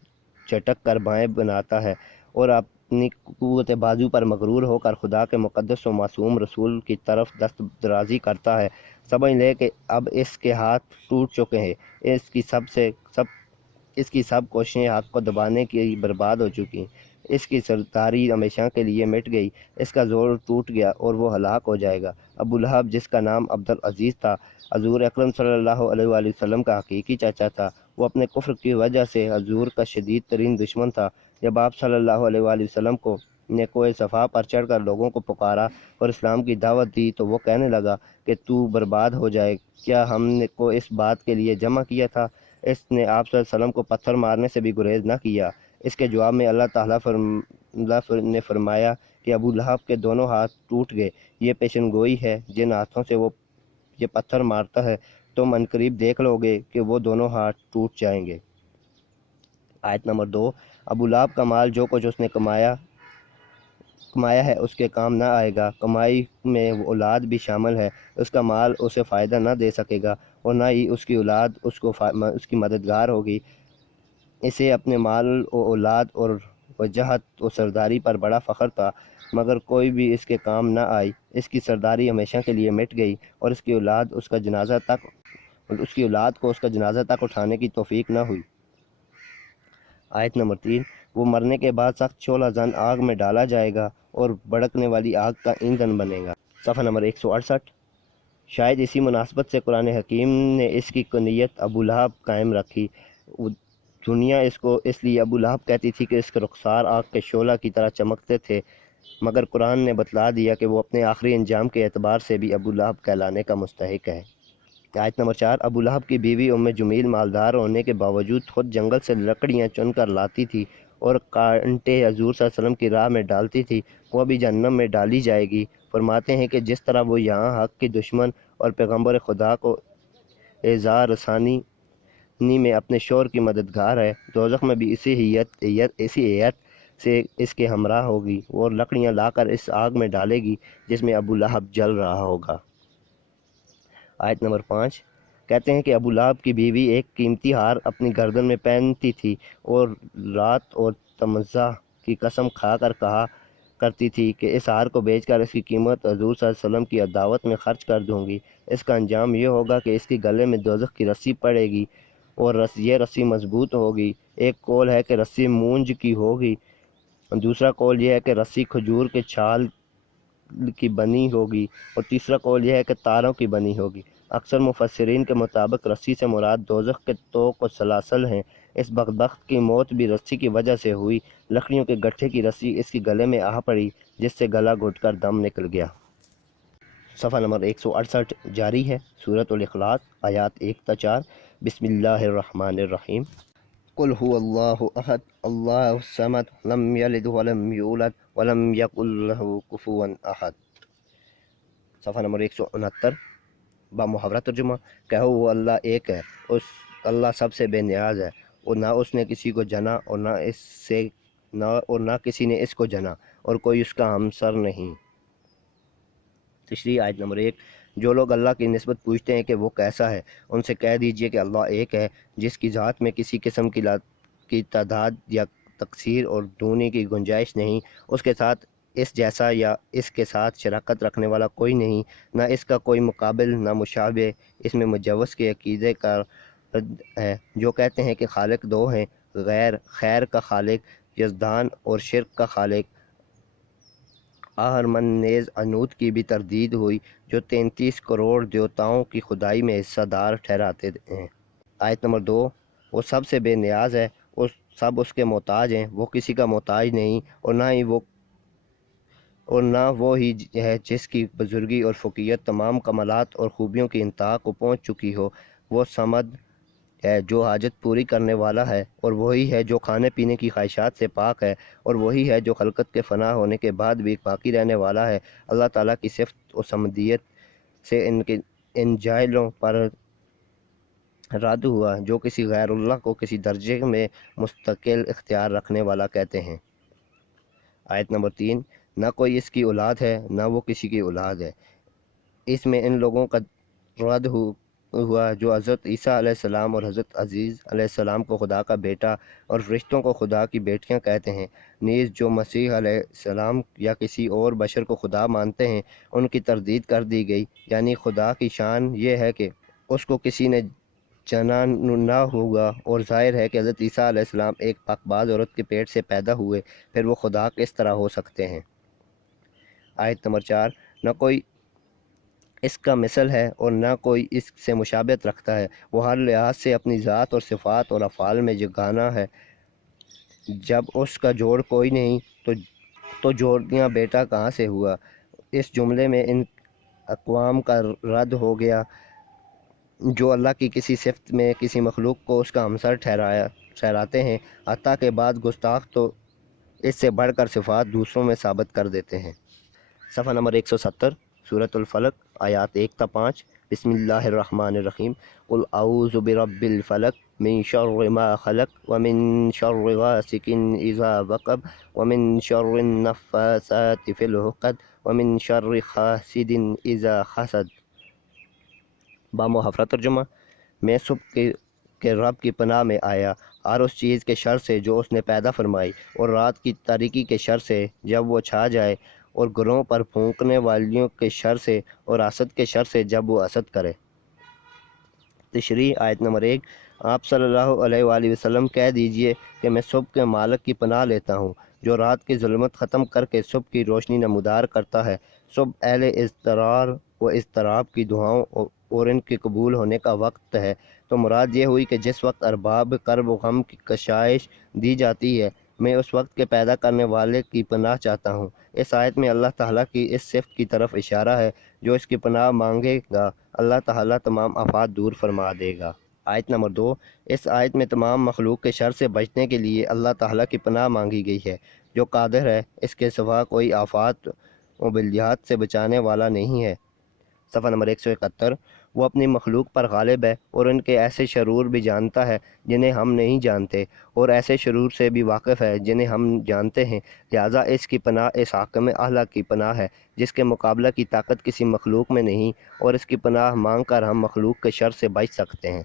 چٹک کر بائیں بناتا ہے اور اپنی قوت بازو پر مغرور ہو کر خدا کے مقدس و معصوم رسول کی طرف دست درازی کرتا ہے۔ سمجھ لے کہ اب اس کے ہاتھ ٹوٹ چکے ہیں، اس کی سب کوششیں حق کو دبانے کی برباد ہو چکی ہیں، اس کی سرداری ہمیشہ کے لیے مٹ گئی، اس کا زور ٹوٹ گیا اور وہ ہلاک ہو جائے گا۔ ابو لہب جس کا نام عبدالعزیز تھا، حضور اکرم صلی اللہ علیہ وآلہ وسلم کا حقیقی چاچا تھا، وہ اپنے کفر کی وجہ سے حضور کا شدید ترین دشمن تھا۔ جب آپ صلی اللہ علیہ وآلہ وسلم نے کوہ صفا پر چڑھ کر لوگوں کو پکارا اور اسلام کی دعوت دی تو وہ کہنے لگا کہ تو برباد ہو جائے، کیا ہم نے کو اس بات کے لیے جمع کیا تھا؟ اس نے آپ صلی اللہ علیہ وسلم کو پتھر مارنے سے بھی گریز نہ کیا۔ اس کے جواب میں اللہ تعالیٰ نے فرمایا کہ ابو لہب کے دونوں ہاتھ ٹوٹ گئے۔ یہ پیشن گوئی ہے، جن ہاتھوں سے وہ یہ پتھر مارتا ہے تم عنقریب دیکھ لو گے کہ وہ دونوں ہاتھ ٹوٹ جائیں گے۔ آیت نمبر 2، ابو لہب کا مال جو کچھ اس نے کمایا ہے اس کے کام نہ آئے گا، کمائی میں اولاد بھی شامل ہے، اس کا مال اسے فائدہ نہ دے سکے گا اور نہ ہی اس کی اولاد اس کی مددگار ہوگی۔ اسے اپنے مال و اولاد اور وجاہت و سرداری پر بڑا فخر تھا، مگر کوئی بھی اس کے کام نہ آئی، اس کی سرداری ہمیشہ کے لیے مٹ گئی اور اس کی اولاد کو اس کا جنازہ تک اٹھانے کی توفیق نہ ہوئی۔ آیت نمبر 3، وہ مرنے کے بعد سخت شعلہ زن آگ میں ڈالا جائے گا اور بھڑکنے والی آگ کا ایندھن بنے گا۔ صفحہ نمبر 168۔ شاید اسی مناسبت سے قرآن حکیم نے اس کی کنیت ابو لہب قائم رکھی۔ دنیا اس لیے ابو لہب کہتی تھی کہ اس کے رخسار آگ کے شعلہ کی طرح چمکتے تھے، مگر قرآن نے بتلا دیا کہ وہ اپنے آخری انجام کے اعتبار سے بھی ابو لہب کہلانے کا مستحق ہے۔ آیت نمبر 4، ابو لہب کی بیوی ام جمیل مالدار ہونے کے باوجود خود جنگل سے لکڑیاں چن کر لاتی تھی اور کانٹے حضور صلی اللہ علیہ وسلم کی راہ میں ڈالتی تھی، وہ بھی جہنم میں ڈالی جائے گی۔ فرماتے ہیں کہ جس طرح وہ یہاں حق کی دشمن اور پیغمبر خدا کو ایذا رسانی میں اپنے شوہر کی مددگار ہے، دوزخ میں بھی اسی ہیئت سے اس کے ہمراہ ہوگی اور لکڑیاں لا کر اس آگ میں ڈالے گی جس میں ابو لہب جل رہا ہوگا۔ آیت نمبر 5، کہتے ہیں کہ ابو لہب کی بیوی ایک قیمتی ہار اپنی گردن میں پہنتی تھی اور رات اور تمزہ کی قسم کھا کر کہا کرتی تھی کہ اس ہار کو بیچ کر اس کی قیمت حضور صلی اللہ علیہ وسلم کی دعوت میں خرچ کر دوں گی۔ اس کا انجام یہ ہوگا کہ اس کے گلے میں دوزخ کی رسی پڑے گی اور یہ رسی مضبوط ہوگی۔ ایک قول ہے کہ رسی مونج کی ہوگی، دوسرا قول یہ ہے کہ رسی کھجور کے چھال کی بنی ہوگی اور تیسرا قول یہ ہے کہ تاروں کی بنی ہوگی۔ اکثر مفسرین کے مطابق رسی سے مراد دوزخ کے طوق و سلاسل ہیں۔ اس بدبخت کی موت بھی رسی کی وجہ سے ہوئی، لکڑیوں کے گٹھے کی رسی اس کے گلے میں آ پڑی جس سے گلا گھٹ کر دم نکل گیا۔ صفحہ نمبر 168 جاری ہے۔ سورۃ الاخلاص آیات 1 تا 4۔ بسم اللہ الرحمن الرحیم۔ قل هو اللہ احد اللہ الصمد لم یلد ولم یولد ولم یکن لہ کفوا احد۔ صفحہ نمبر 169۔ بامحاورہ ترجمہ، کہو وہ اللہ ایک ہے، اللہ سب سے بے نیاز ہے، اور نہ اس نے کسی کو جنا اور نہ کسی نے اس کو جنا، اور کوئی اس کا ہمسر نہیں۔ تشریح آیت نمبر 1، جو لوگ اللہ کی نسبت پوچھتے ہیں کہ وہ کیسا ہے، ان سے کہہ دیجئے کہ اللہ ایک ہے، جس کی ذات میں کسی قسم کی تعداد یا تکثیر اور دونی کی گنجائش نہیں، اس کے ساتھ اس جیسا یا اس کے ساتھ شراکت رکھنے والا کوئی نہیں، نہ اس کا کوئی مقابل نہ مشابہ۔ اس میں مجوز کے عقیدے کا رد ہے جو کہتے ہیں کہ خالق دو ہیں، غیر خیر کا خالق یزدان اور شرک کا خالق آہرمن۔ نیز انوت کی بھی تردید ہوئی جو 33 کروڑ دیوتاؤں کی خدائی میں حصہ دار ٹھہراتے ہیں۔ آیت نمبر 2، وہ سب سے بے نیاز ہے، سب اس کے محتاج ہیں، وہ کسی کا محتاج نہیں، اور نہ وہ ہی ہے جس کی بزرگی اور فوقیت تمام کمالات اور خوبیوں کی انتہا کو پہنچ چکی ہو۔ وہ صمد ہے جو حاجت پوری کرنے والا ہے، اور وہی ہے جو کھانے پینے کی خواہشات سے پاک ہے، اور وہی ہے جو خلقت کے فنا ہونے کے بعد بھی باقی رہنے والا ہے۔ اللہ تعالیٰ کی صفت و صمدیت سے ان جاہلوں پر رد ہوا جو کسی غیر اللہ کو کسی درجے میں مستقل اختیار رکھنے والا کہتے ہیں۔ آیت نمبر 3، نہ کوئی اس کی اولاد ہے نہ وہ کسی کی اولاد ہے۔ اس میں ان لوگوں کا رد ہوا جو حضرت عیسیٰ علیہ السلام اور حضرت عزیز علیہ السلام کو خدا کا بیٹا اور فرشتوں کو خدا کی بیٹیاں کہتے ہیں۔ نیز جو مسیح علیہ السلام یا کسی اور بشر کو خدا مانتے ہیں، ان کی تردید کر دی گئی، یعنی خدا کی شان یہ ہے کہ اس کو کسی نے جنا نہ ہوگا، اور ظاہر ہے کہ حضرت عیسیٰ علیہ السلام ایک پاک باز عورت کے پیٹ سے پیدا ہوئے، پھر وہ خدا کس طرح ہو سکتے ہیں۔ آیت نمبر 4، نہ کوئی اس کا مثل ہے اور نہ کوئی اس سے مشابہت رکھتا ہے، وہ ہر لحاظ سے اپنی ذات اور صفات اور افعال میں یگانہ ہے۔ جب اس کا جوڑ کوئی نہیں تو جوڑیاں بیٹا کہاں سے ہوا؟ اس جملے میں ان اقوام کا رد ہو گیا جو اللہ کی کسی صفت میں کسی مخلوق کو اس کا ہمسر ٹھہراتے ہیں، حتیٰ کہ بعض گستاخ تو اس سے بڑھ کر صفات دوسروں میں ثابت کر دیتے ہیں۔ صفحہ نمبر 170، سورۃ الفلق، آیات 1 تا 5۔ بسم اللہ الرحمن الرحیم۔ قل اعوذ برب الفلق من شر ما خلق ومن شر غاسق اذا وقب ومن شر النفاثات في العقد ومن شر حاسد اذا حسد۔ بامحفرہ ترجمہ، میں صبح کے رب کی پناہ میں آیا ہر اس چیز کے شر سے جو اس نے پیدا فرمائی، اور رات کی تاریکی کے شر سے جب وہ چھا جائے، اور گروہوں پر پھونکنے والیوں کے شر سے، اور حسد کے شر سے جب وہ حسد کرے۔ تشریح۔ آیت نمبر 1، آپ صلی اللہ علیہ وآلہ وسلم کہہ دیجئے کہ میں صبح کے مالک کی پناہ لیتا ہوں جو رات کی ظلمت ختم کر کے صبح کی روشنی نمودار کرتا ہے۔ صبح اہل اضطرار و اضطراب کی دعاؤں اور ان کے قبول ہونے کا وقت ہے، تو مراد یہ ہوئی کہ جس وقت ارباب کرب و غم کی کشائش دی جاتی ہے، میں اس وقت کے پیدا کرنے والے کی پناہ چاہتا ہوں۔ اس آیت میں اللہ تعالیٰ کی اس صفت کی طرف اشارہ ہے، جو اس کی پناہ مانگے گا اللہ تعالیٰ تمام آفات دور فرما دے گا۔ آیت نمبر 2، اس آیت میں تمام مخلوق کے شر سے بچنے کے لیے اللہ تعالیٰ کی پناہ مانگی گئی ہے، جو قادر ہے، اس کے سوا کوئی آفات و بلیات سے بچانے والا نہیں ہے۔ صفحہ نمبر 171، وہ اپنی مخلوق پر غالب ہے اور ان کے ایسے شرور بھی جانتا ہے جنہیں ہم نہیں جانتے، اور ایسے شرور سے بھی واقف ہے جنہیں ہم جانتے ہیں، لہٰذا اس کی پناہ اس حاکم اعلیٰ کی پناہ ہے جس کے مقابلہ کی طاقت کسی مخلوق میں نہیں، اور اس کی پناہ مانگ کر ہم مخلوق کے شر سے بچ سکتے ہیں۔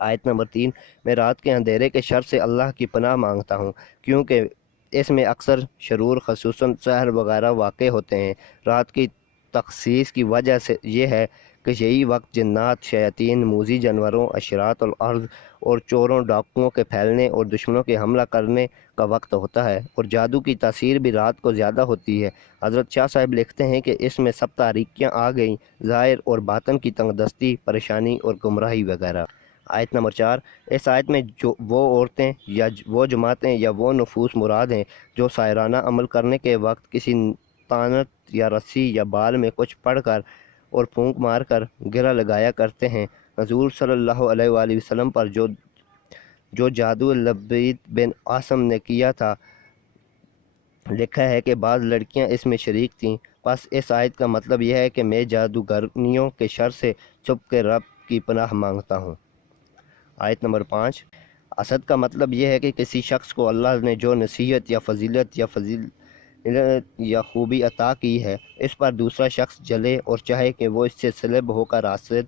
آیت نمبر 3، میں رات کے اندھیرے کے شر سے اللہ کی پناہ مانگتا ہوں، کیونکہ اس میں اکثر شرور خصوصاً سحر وغیرہ واقع ہوتے ہیں۔ رات کی تخصیص کی وجہ سے یہ ہے کہ یہی وقت جنات، شیاطین، موذی جانوروں، اشراط الارض اور چوروں ڈاکوؤں کے پھیلنے اور دشمنوں کے حملہ کرنے کا وقت ہوتا ہے، اور جادو کی تاثیر بھی رات کو زیادہ ہوتی ہے۔ حضرت شاہ صاحب لکھتے ہیں کہ اس میں سب تاریکیاں آ گئیں، ظاہر اور باطن کی تنگ دستی، پریشانی اور گمراہی وغیرہ۔ آیت نمبر 4، اس آیت میں وہ عورتیں یا وہ جماعتیں یا وہ نفوس مراد ہیں جو سائرانہ عمل کرنے کے وقت کسی طعنت یا رسی یا بال میں کچھ پڑھ کر اور پھونک مار کر گرہ لگایا کرتے ہیں۔ حضور صلی اللہ علیہ وآلہ وسلم پر جو جادو لبید بن عاصم نے کیا تھا، لکھا ہے کہ بعض لڑکیاں اس میں شریک تھیں۔ پس اس آیت کا مطلب یہ ہے کہ میں جادوگرنیوں کے شر سے صبح کے رب کی پناہ مانگتا ہوں۔ آیت نمبر 5، حسد کا مطلب یہ ہے کہ کسی شخص کو اللہ نے جو نصیحت یا فضیلت یا یا خوبی عطا کی ہے، اس پر دوسرا شخص جلے اور چاہے کہ وہ اس سے سلب ہو کر راسد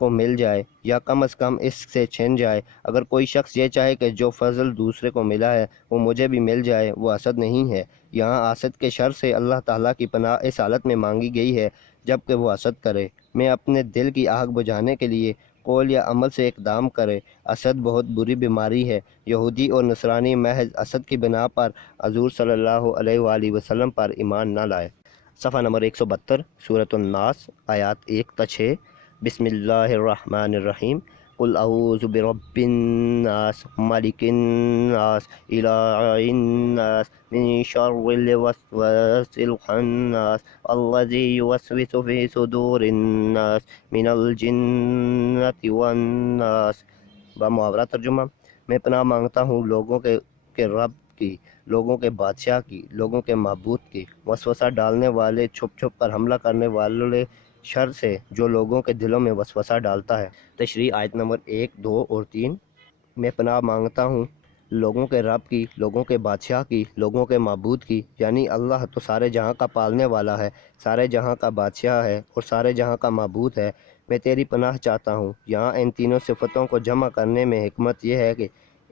کو مل جائے یا کم از کم اس سے چھن جائے۔ اگر کوئی شخص یہ چاہے کہ جو فضل دوسرے کو ملا ہے وہ مجھے بھی مل جائے، وہ حسد نہیں ہے۔ یہاں حاسد کے شر سے اللہ تعالیٰ کی پناہ اس حالت میں مانگی گئی ہے جب کہ وہ حسد کرے، میں اپنے دل کی آگ بجھانے کے لیے قول یا عمل سے اقدام کرے۔ حسد بہت بری بیماری ہے۔ یہودی اور نصرانی محض حسد کی بنا پر حضور صلی اللہ علیہ وآلہ وسلم پر ایمان نہ لائے۔ صفحہ نمبر 172 سورۃ الناس آیات 1 تا 6۔ بسم اللہ الرحمن الرحیم۔ قل اعوذ برب الناس ملک الناس الہ الناس من شر الوسواس الخناس الذی یوسوس فی صدور الناس من الجنۃ والناس۔ بمحاورہ ترجمہ، میں پناہ مانگتا ہوں لوگوں کے رب کی، لوگوں کے بادشاہ کی، لوگوں کے معبود کی، وسوسہ ڈالنے والے، چھپ چھپ کر حملہ کرنے والے شر سے جو لوگوں کے دلوں میں وسوسہ ڈالتا ہے۔ تشریح آیت نمبر 1، 2 اور 3۔ میں پناہ مانگتا ہوں لوگوں کے رب کی، لوگوں کے بادشاہ کی، لوگوں کے معبود کی، یعنی اللہ تو سارے جہاں کا پالنے والا ہے، سارے جہاں کا بادشاہ ہے اور سارے جہاں کا معبود ہے۔ میں تیری پناہ چاہتا ہوں۔ یہاں ان تینوں صفتوں کو جمع کرنے میں حکمت یہ ہے کہ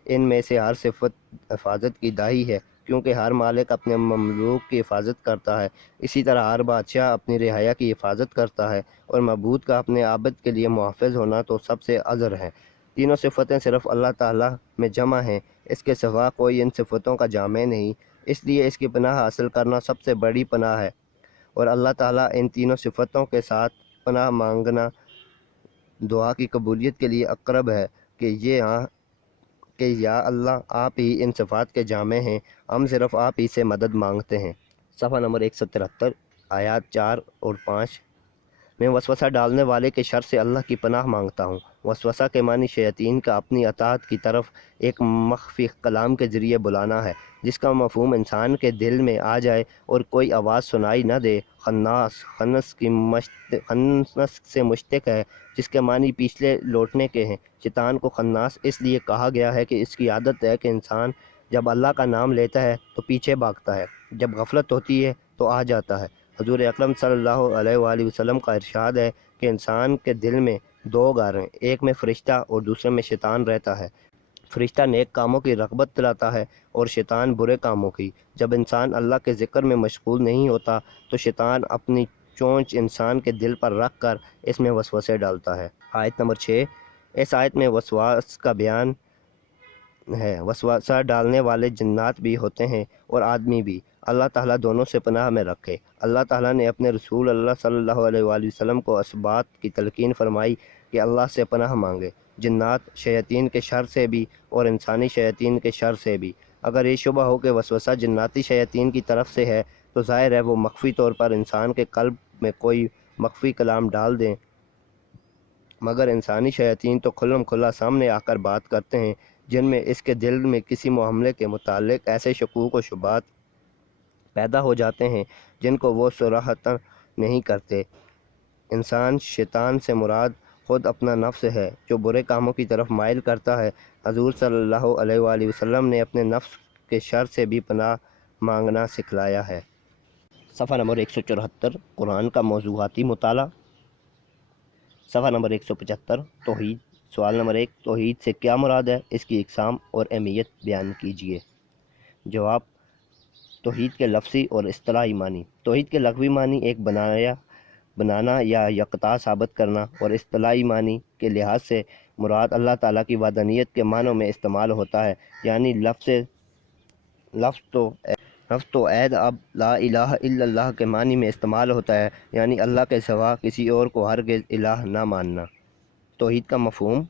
ان میں سے ہر صفت حفاظت کی داعی ہے، کیونکہ ہر مالک اپنے مملوک کی حفاظت کرتا ہے، اسی طرح ہر بادشاہ اپنی رعایا کی حفاظت کرتا ہے، اور معبود کا اپنے عابد کے لیے محافظ ہونا تو سب سے ازر ہے۔ تینوں صفتیں صرف اللہ تعالیٰ میں جمع ہیں، اس کے سوا کوئی ان صفتوں کا جامع نہیں، اس لیے اس کی پناہ حاصل کرنا سب سے بڑی پناہ ہے، اور اللہ تعالیٰ ان تینوں صفتوں کے ساتھ پناہ مانگنا دعا کی قبولیت کے لیے اقرب ہے کہ یا اللہ آپ ہی ان صفات کے جامع ہیں، ہم صرف آپ ہی سے مدد مانگتے ہیں۔ صفحہ نمبر 173 آیات 4 اور 5۔ میں وسوسہ ڈالنے والے کے شر سے اللہ کی پناہ مانگتا ہوں۔ وسوسہ کے معنی شیاطین کا اپنی اطاعت کی طرف ایک مخفی کلام کے ذریعے بلانا ہے، جس کا مفہوم انسان کے دل میں آ جائے اور کوئی آواز سنائی نہ دے۔ خنس سے مشتق ہے، جس کے معنی پیچھے لوٹنے کے ہیں۔ شیطان کو خناس اس لیے کہا گیا ہے کہ اس کی عادت ہے کہ انسان جب اللہ کا نام لیتا ہے تو پیچھے بھاگتا ہے، جب غفلت ہوتی ہے تو آ جاتا ہے۔ حضور اکرم صلی اللہ علیہ وآلہ وسلم کا ارشاد ہے کہ انسان کے دل میں دو گھر ہیں، ایک میں فرشتہ اور دوسرے میں شیطان رہتا ہے۔ فرشتہ نیک کاموں کی رغبت دلاتا ہے اور شیطان برے کاموں کی۔ جب انسان اللہ کے ذکر میں مشغول نہیں ہوتا تو شیطان اپنی چونچ انسان کے دل پر رکھ کر اس میں وسوسے ڈالتا ہے۔ آیت نمبر 6۔ اس آیت میں وسواس کا بیان ہے۔ وسوسہ ڈالنے والے جنات بھی ہوتے ہیں اور آدمی بھی۔ اللہ تعالیٰ دونوں سے پناہ میں رکھے۔ اللہ تعالیٰ نے اپنے رسول اللہ صلی اللہ علیہ وآلہ وسلم کو اس بات کی تلقین فرمائی کہ اللہ سے پناہ مانگے، جنات شیاطین کے شر سے بھی اور انسانی شیاطین کے شر سے بھی۔ اگر یہ شبہ ہو کہ وسوسہ جناتی شیاطین کی طرف سے ہے تو ظاہر ہے وہ مخفی طور پر انسان کے قلب میں کوئی مخفی کلام ڈال دیں، مگر انسانی شیاطین تو کھلم کھلا سامنے آ کر بات کرتے ہیں، جن میں اس کے دل میں کسی معاملے کے متعلق ایسے شکوک و شبہات پیدا ہو جاتے ہیں جن کو وہ صراحتاً نہیں کرتے۔ انسان شیطان سے مراد خود اپنا نفس ہے جو برے کاموں کی طرف مائل کرتا ہے۔ حضور صلی اللہ علیہ وآلہ وسلم نے اپنے نفس کے شر سے بھی پناہ مانگنا سکھلایا ہے۔ صفحہ نمبر 174 قرآن کا موضوعاتی مطالعہ۔ صفحہ نمبر 175 توحید۔ سوال نمبر 1، توحید سے کیا مراد ہے؟ اس کی اقسام اور اہمیت بیان کیجیے۔ جواب، توحید کے لفظی اور اصطلاحی معنی۔ توحید کے لغوی معنی ایک بنانا یا یکتا ثابت کرنا، اور اصطلاحی معنی کے لحاظ سے مراد اللہ تعالیٰ کی وحدانیت کے معنوں میں استعمال ہوتا ہے، یعنی لفظ تو عید اب لا الہ الا اللہ کے معنی میں استعمال ہوتا ہے، یعنی اللہ کے سوا کسی اور کو ہرگز الہ نہ ماننا۔ توحید کا مفہوم،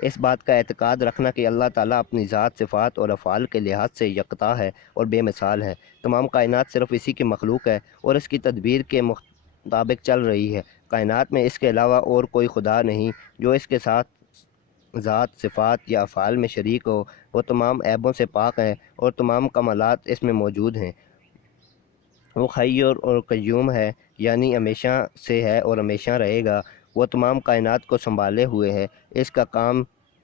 اس بات کا اعتقاد رکھنا کہ اللہ تعالیٰ اپنی ذات، صفات اور افعال کے لحاظ سے یکتا ہے اور بے مثال ہے۔ تمام کائنات صرف اسی کی مخلوق ہے اور اس کی تدبیر کے مطابق چل رہی ہے۔ کائنات میں اس کے علاوہ اور کوئی خدا نہیں جو اس کے ساتھ ذات، صفات یا افعال میں شریک ہو۔ وہ تمام عیبوں سے پاک ہے اور تمام کمالات اس میں موجود ہیں۔ وہ حی اور قیوم ہے، یعنی ہمیشہ سے ہے اور ہمیشہ رہے گا۔ وہ تمام کائنات کو سنبھالے ہوئے ہے۔ اس کا کام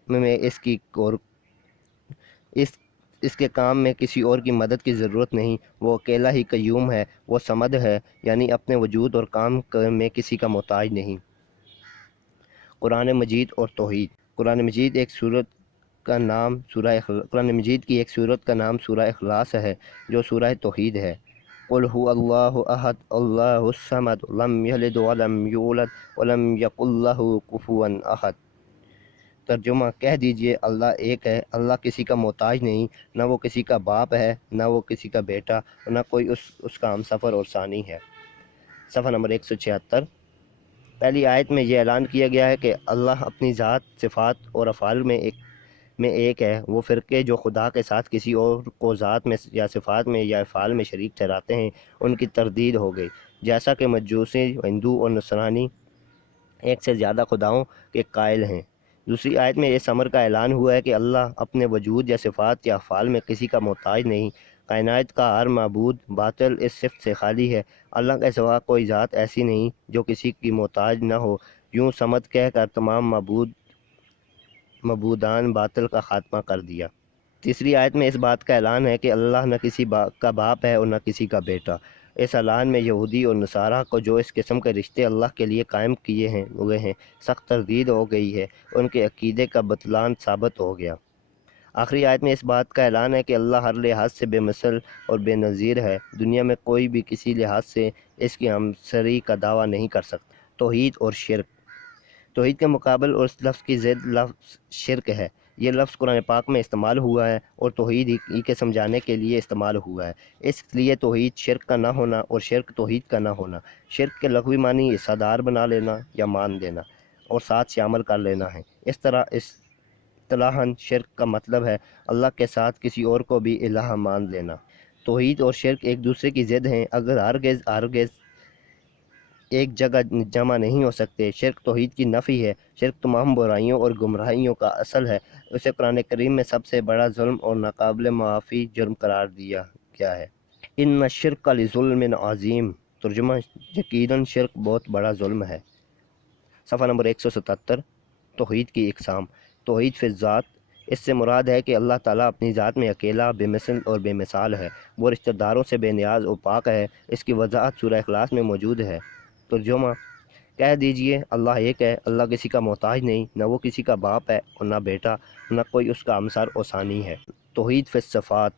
میں اس کے کام میں کسی اور کی مدد کی ضرورت نہیں، وہ اکیلا ہی قیوم ہے، وہ صمد ہے، یعنی اپنے وجود اور کام میں کسی کا محتاج نہیں۔ قرآن مجید اور توحید۔ قرآن مجید کی ایک سورت کا نام سورہ اخلاص ہے، جو سورہ توحید ہے۔ قل هو اللہ احد اللہ الصمد لم یلد ولم یولد ولم یکن لہ کفوا احد۔ ترجمہ، کہہ دیجئے اللہ ایک ہے، اللہ کسی کا محتاج نہیں، نہ وہ کسی کا باپ ہے، نہ وہ کسی کا بیٹا، اور نہ کوئی اس کا ہمسفر اور ثانی ہے۔ صفحہ نمبر 176۔ پہلی آیت میں یہ اعلان کیا گیا ہے کہ اللہ اپنی ذات، صفات اور افعال میں ایک ہے۔ وہ فرقے جو خدا کے ساتھ کسی اور کو ذات میں یا صفات میں یا افعال میں شریک ٹھہراتے ہیں، ان کی تردید ہو گئی، جیسا کہ مجوسی، ہندو اور نصرانی ایک سے زیادہ خداؤں کے قائل ہیں۔ دوسری آیت میں اس امر کا اعلان ہوا ہے کہ اللہ اپنے وجود یا صفات یا افعال میں کسی کا محتاج نہیں۔ کائنات کا ہر معبود باطل اس صفت سے خالی ہے۔ اللہ کے سوا کوئی ذات ایسی نہیں جو کسی کی محتاج نہ ہو۔ یوں صمد کہہ کر تمام معبودان باطل کا خاتمہ کر دیا۔ تیسری آیت میں اس بات کا اعلان ہے کہ اللہ نہ کسی کا باپ ہے اور نہ کسی کا بیٹا۔ اس اعلان میں یہودی اور نصارہ کو جو اس قسم کے رشتے اللہ کے لیے قائم کیے ہوئے ہیں سخت تردید ہو گئی ہے، ان کے عقیدے کا بطلان ثابت ہو گیا۔ آخری آیت میں اس بات کا اعلان ہے کہ اللہ ہر لحاظ سے بے مثل اور بے نظیر ہے، دنیا میں کوئی بھی کسی لحاظ سے اس کی ہمسری کا دعویٰ نہیں کر سکتا۔ توحید اور شرک۔ توحید کے مقابل اور اس لفظ کی ضد لفظ شرک ہے۔ یہ لفظ قرآن پاک میں استعمال ہوا ہے اور توحید ہی کے سمجھانے کے لیے استعمال ہوا ہے، اس لیے توحید شرک کا نہ ہونا اور شرک توحید کا نہ ہونا۔ شرک کے لغوی معنی حصہ دار بنا لینا یا مان دینا اور ساتھ سے عمل کر لینا ہے۔ اس طرح اصطلاحاً شرک کا مطلب ہے اللہ کے ساتھ کسی اور کو بھی الہ مان لینا۔ توحید اور شرک ایک دوسرے کی ضد ہیں، اگر ہرگز ایک جگہ جمع نہیں ہو سکتے۔ شرک توحید کی نفی ہے۔ شرک تمام برائیوں اور گمراہیوں کا اصل ہے، اسے قرآن کریم میں سب سے بڑا ظلم اور ناقابل معافی جرم قرار دیا گیا ہے۔ ان الشرک لظلم عظیم۔ ترجمہ، یقیناً شرک بہت بڑا ظلم ہے۔ صفحہ نمبر 177۔ توحید کی اقسام۔ توحید فی الذات۔ اس سے مراد ہے کہ اللہ تعالیٰ اپنی ذات میں اکیلا، بے مثل اور بے مثال ہے، وہ رشتہ داروں سے بے نیاز اور پاک ہے۔ اس کی وضاحت سورہ اخلاص میں موجود ہے۔ ترجمہ، کہہ دیجئے اللہ ایک ہے، اللہ کسی کا محتاج نہیں، نہ وہ کسی کا باپ ہے اور نہ بیٹا، نہ کوئی اس کا ہمسر اور ثانی ہے۔ توحید فی الصفات۔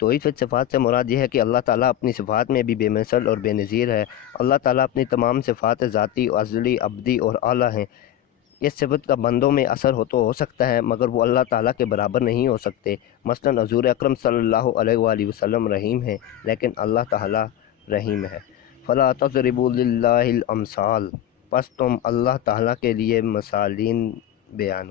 توحید فی الصفات سے مراد یہ ہے کہ اللہ تعالیٰ اپنی صفات میں بھی بے مثل اور بے نظیر ہے۔ اللہ تعالیٰ اپنی تمام صفات ذاتی، ازلی، ابدی اور اعلیٰ ہیں۔ اس صفت کا بندوں میں اثر ہو سکتا ہے، مگر وہ اللہ تعالیٰ کے برابر نہیں ہو سکتے۔ مثلاً حضور اکرم صلی اللہ علیہ وآلہ وسلم رحیم ہیں، لیکن اللہ تعالیٰ رحیم ہے۔ فلا تضربوا للہ الامثال۔ پس تم اللہ تعالیٰ کے لیے مثالیں بیان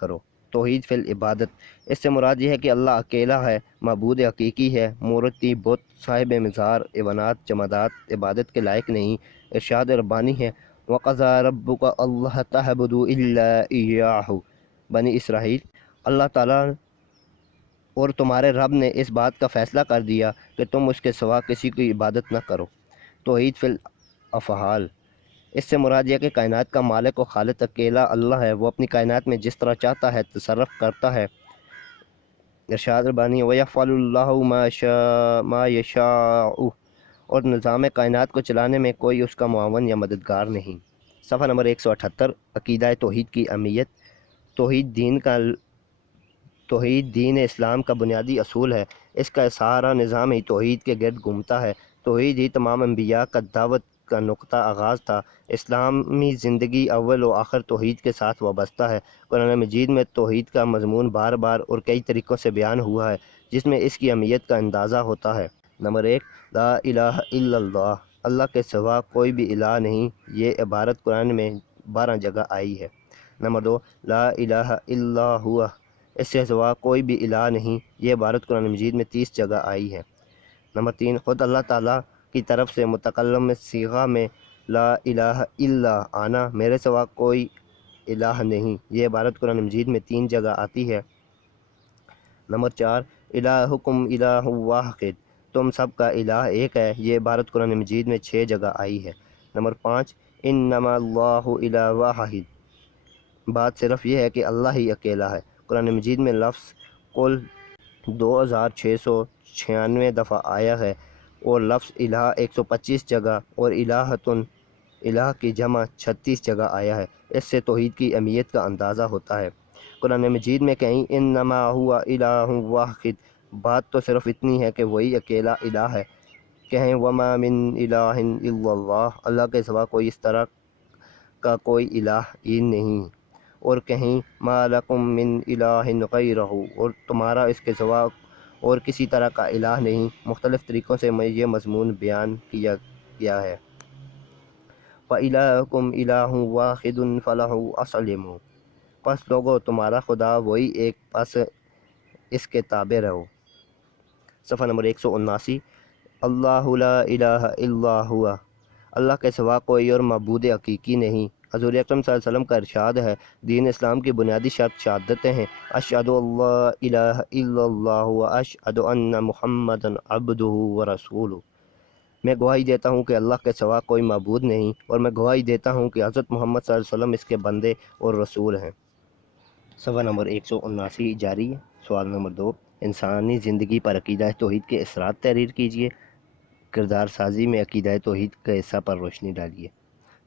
کرو۔ توحید فی العبادت۔ اس سے مراد یہ ہے کہ اللہ اکیلا ہے، معبود حقیقی ہے، مورتی، بت، صاحب مزار، ایوانات، جمادات عبادت کے لائق نہیں۔ ارشاد ربانی ہے، وَقَضَىٰ رَبُّكَ أَلَّا تَعْبُدُوا إِلَّا إِيَّاهُ۔ بنی اسرائیل، اللہ تعالیٰ اور تمہارے رب نے اس بات کا فیصلہ کر دیا کہ تم اس کے سوا کسی کی عبادت نہ کرو۔ توحید فی الافعال۔ اس سے مراد یہ کہ کائنات کا مالک و خالق اکیلا اللہ ہے، وہ اپنی کائنات میں جس طرح چاہتا ہے تصرف کرتا ہے۔ ارشاد ربانی، وَيَفْعَلُ اللَّهُ مَا يَشَاءُ۔ اور نظام کائنات کو چلانے میں کوئی اس کا معاون یا مددگار نہیں۔ صفحہ نمبر 178۔ عقیدہ توحید کی اہمیت۔ توحید دین اسلام کا بنیادی اصول ہے، اس کا سارا نظام ہی توحید کے گرد گھومتا ہے۔ توحید ہی تمام انبیاء کا دعوت کا نقطہ آغاز تھا۔ اسلامی زندگی اول و آخر توحید کے ساتھ وابستہ ہے۔ قرآن مجید میں توحید کا مضمون بار بار اور کئی طریقوں سے بیان ہوا ہے، جس میں اس کی اہمیت کا اندازہ ہوتا ہے۔ نمبر 1، لا الہ الا اللہ۔ اللہ کے سوا کوئی بھی الہ نہیں، یہ عبارت قرآن میں 12 جگہ آئی ہے۔ نمبر 2، لا الہ الا ہوا۔ اس سے سوا کوئی بھی الہ نہیں، یہ عبارت قرآن مجید میں 30 جگہ آئی ہے۔ نمبر 3، خود اللہ تعالیٰ کی طرف سے متکلم صیغہ میں لا الہ الا آنا، میرے سوا کوئی الہ نہیں، یہ عبارت قرآن مجید میں 3 جگہ آتی ہے۔ نمبر 4، الہکم الہ واحد، تم سب کا الہ ایک ہے، یہ عبارت قرآن مجید میں 6 جگہ آئی ہے۔ نمبر 5، انما اللہ الہ واحد، بات صرف یہ ہے کہ اللہ ہی اکیلا ہے۔ قرآن مجید میں لفظ کل 2696 دفعہ آیا ہے اور لفظ الہ 125 جگہ اور الہتن الہ کی جمع 36 جگہ آیا ہے۔ اس سے توحید کی اہمیت کا اندازہ ہوتا ہے۔ قرآن مجید میں کہیں انما ہوا الہ واحد، بات تو صرف اتنی ہے کہ وہی اکیلا الہ ہے۔ کہیں وما من الہ الا اللہ، اللہ کے سوا کوئی اس طرح کا کوئی الہ ہی نہیں۔ اور کہیں ما لکم من الہ غیرہ، اور تمہارا اس کے سوا اور کسی طرح کا الہ نہیں۔ مختلف طریقوں سے یہ مضمون بیان کیا گیا ہے۔ وَإِلَٰهُكُمْ إِلَٰهٌ وَاحِدٌ فَلَهُ أَسْلِمُوا، پس لوگو تمہارا خدا وہی ایک، پس اس کے تابع رہو۔ صفحہ نمبر 179۔ اللہ لا الہ الا ہوا، اللہ کے سوا کوئی اور معبود حقیقی نہیں۔ حضور اکرم صلی اللہ علیہ وسلم کا ارشاد ہے، دین اسلام کی بنیادی شرط شہادتیں ہیں، اشہد ان لا الہ الا اللہ واشہد ان محمدا عبدہ ورسولہ، میں گواہی دیتا ہوں کہ اللہ کے سوا کوئی معبود نہیں، اور میں گواہی دیتا ہوں کہ حضرت محمد صلی اللہ علیہ وسلم اس کے بندے اور رسول ہیں۔ صفحہ نمبر 179 جاری ہے۔ سوال نمبر 2، انسانی زندگی پر عقیدہ توحید کے اثرات تحریر کیجیے۔ کردار سازی میں عقیدہ توحید کے حصہ پر روشنی ڈالیے۔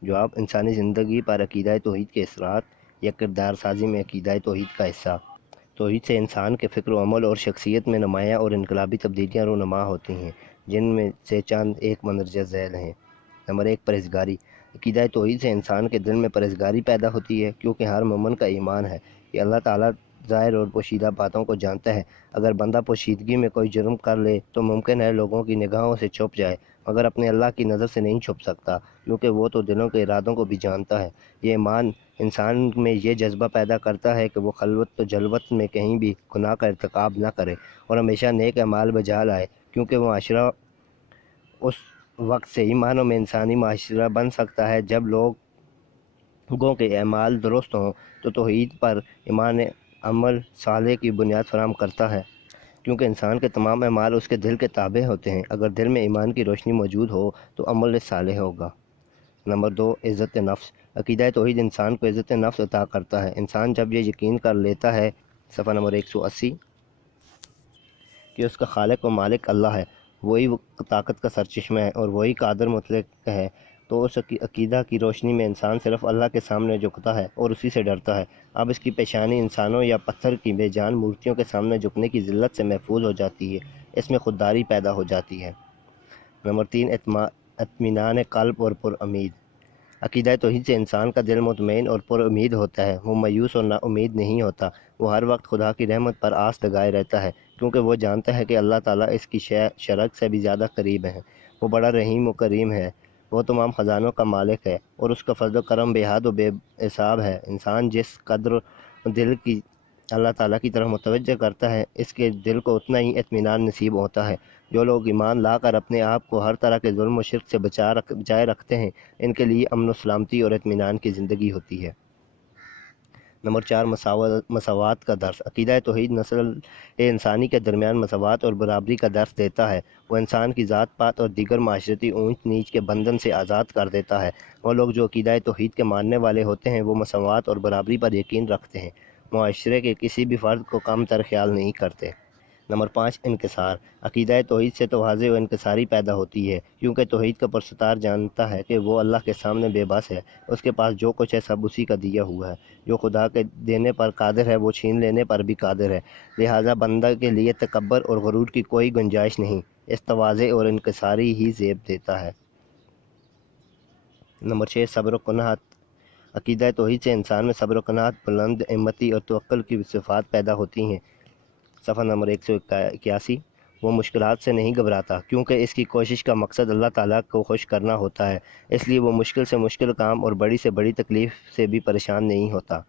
جواب، انسانی زندگی پر عقیدہ توحید کے اثرات یا کردار سازی میں عقیدہ توحید کا حصہ۔ توحید سے انسان کے فکر و عمل اور شخصیت میں نمایاں اور انقلابی تبدیلیاں رونما ہوتی ہیں، جن میں سے چند ایک مندرجہ ذیل ہیں۔ نمبر 1، پرہیزگاری۔ عقیدہ توحید سے انسان کے دل میں پرہیزگاری پیدا ہوتی ہے، کیونکہ ہر مومن کا ایمان ہے کہ اللہ تعالیٰ ظاہر اور پوشیدہ باتوں کو جانتا ہے۔ اگر بندہ پوشیدگی میں کوئی جرم کر لے تو ممکن ہے لوگوں کی نگاہوں سے چھپ جائے، مگر اپنے اللہ کی نظر سے نہیں چھپ سکتا، کیونکہ وہ تو دلوں کے ارادوں کو بھی جانتا ہے۔ یہ ایمان انسان میں یہ جذبہ پیدا کرتا ہے کہ وہ خلوت و جلوت میں کہیں بھی گناہ کا ارتکاب نہ کرے اور ہمیشہ نیک اعمال بجا لائے، کیونکہ وہ معاشرہ اس وقت صحیح معنوں میں انسانی معاشرہ بن سکتا ہے جب لوگوں کے اعمال درست ہوں۔ تو توحید پر ایمان عمل صالح کی بنیاد فراہم کرتا ہے، کیونکہ انسان کے تمام اعمال اس کے دل کے تابع ہوتے ہیں۔ اگر دل میں ایمان کی روشنی موجود ہو تو عمل صالح ہوگا۔ نمبر 2، عزت نفس۔ عقیدہ توحید انسان کو عزت نفس عطا کرتا ہے۔ انسان جب یہ یقین کر لیتا ہے، صفحہ نمبر 180، کہ اس کا خالق و مالک اللہ ہے، وہی طاقت کا سرچشمہ ہے اور وہی قادر مطلق ہے، تو اس عقیدہ کی روشنی میں انسان صرف اللہ کے سامنے جھکتا ہے اور اسی سے ڈرتا ہے۔ اب اس کی پیشانی انسانوں یا پتھر کی بے جان مورتیوں کے سامنے جھکنے کی ذلت سے محفوظ ہو جاتی ہے، اس میں خودداری پیدا ہو جاتی ہے۔ نمبر 3، اطمینان قلب اور پر امید۔ عقیدہ توحید سے انسان کا دل مطمئن اور پر امید ہوتا ہے، وہ مایوس اور نا امید نہیں ہوتا، وہ ہر وقت خدا کی رحمت پر آس لگائے رہتا ہے، کیونکہ وہ جانتا ہے کہ اللہ تعالیٰ اس کی شرک سے بھی زیادہ قریب ہے، وہ بڑا رحیم و کریم ہے، وہ تمام خزانوں کا مالک ہے اور اس کا فضل و کرم بے حد و بے حساب ہے۔ انسان جس قدر دل کی اللہ تعالیٰ کی طرف متوجہ کرتا ہے، اس کے دل کو اتنا ہی اطمینان نصیب ہوتا ہے۔ جو لوگ ایمان لا کر اپنے آپ کو ہر طرح کے ظلم و شرک سے بچائے رکھتے ہیں، ان کے لیے امن و سلامتی اور اطمینان کی زندگی ہوتی ہے۔ نمبر 4، مساوات کا درس۔ عقیدہ توحید نسل انسانی کے درمیان مساوات اور برابری کا درس دیتا ہے، وہ انسان کی ذات پات اور دیگر معاشرتی اونچ نیچ کے بندھن سے آزاد کر دیتا ہے۔ وہ لوگ جو عقیدہ توحید کے ماننے والے ہوتے ہیں، وہ مساوات اور برابری پر یقین رکھتے ہیں، معاشرے کے کسی بھی فرد کو کم تر خیال نہیں کرتے۔ نمبر 5، انکسار۔ عقیدہ توحید سے تواضع و انکساری پیدا ہوتی ہے، کیونکہ توحید کا پرستار جانتا ہے کہ وہ اللہ کے سامنے بے بس ہے، اس کے پاس جو کچھ ہے سب اسی کا دیا ہوا ہے، جو خدا کے دینے پر قادر ہے وہ چھین لینے پر بھی قادر ہے، لہٰذا بندہ کے لیے تکبر اور غرور کی کوئی گنجائش نہیں، اس تواضع اور انکساری ہی زیب دیتا ہے۔ نمبر 6، صبر و قناعت۔ عقیدہ توحید سے انسان میں صبر و قناعت، بلند ہمتی اور توکل کی صفات پیدا ہوتی ہیں۔ صفحہ نمبر 181، وہ مشکلات سے نہیں گھبراتا، کیونکہ اس کی کوشش کا مقصد اللہ تعالیٰ کو خوش کرنا ہوتا ہے، اس لیے وہ مشکل سے مشکل کام اور بڑی سے بڑی تکلیف سے بھی پریشان نہیں ہوتا۔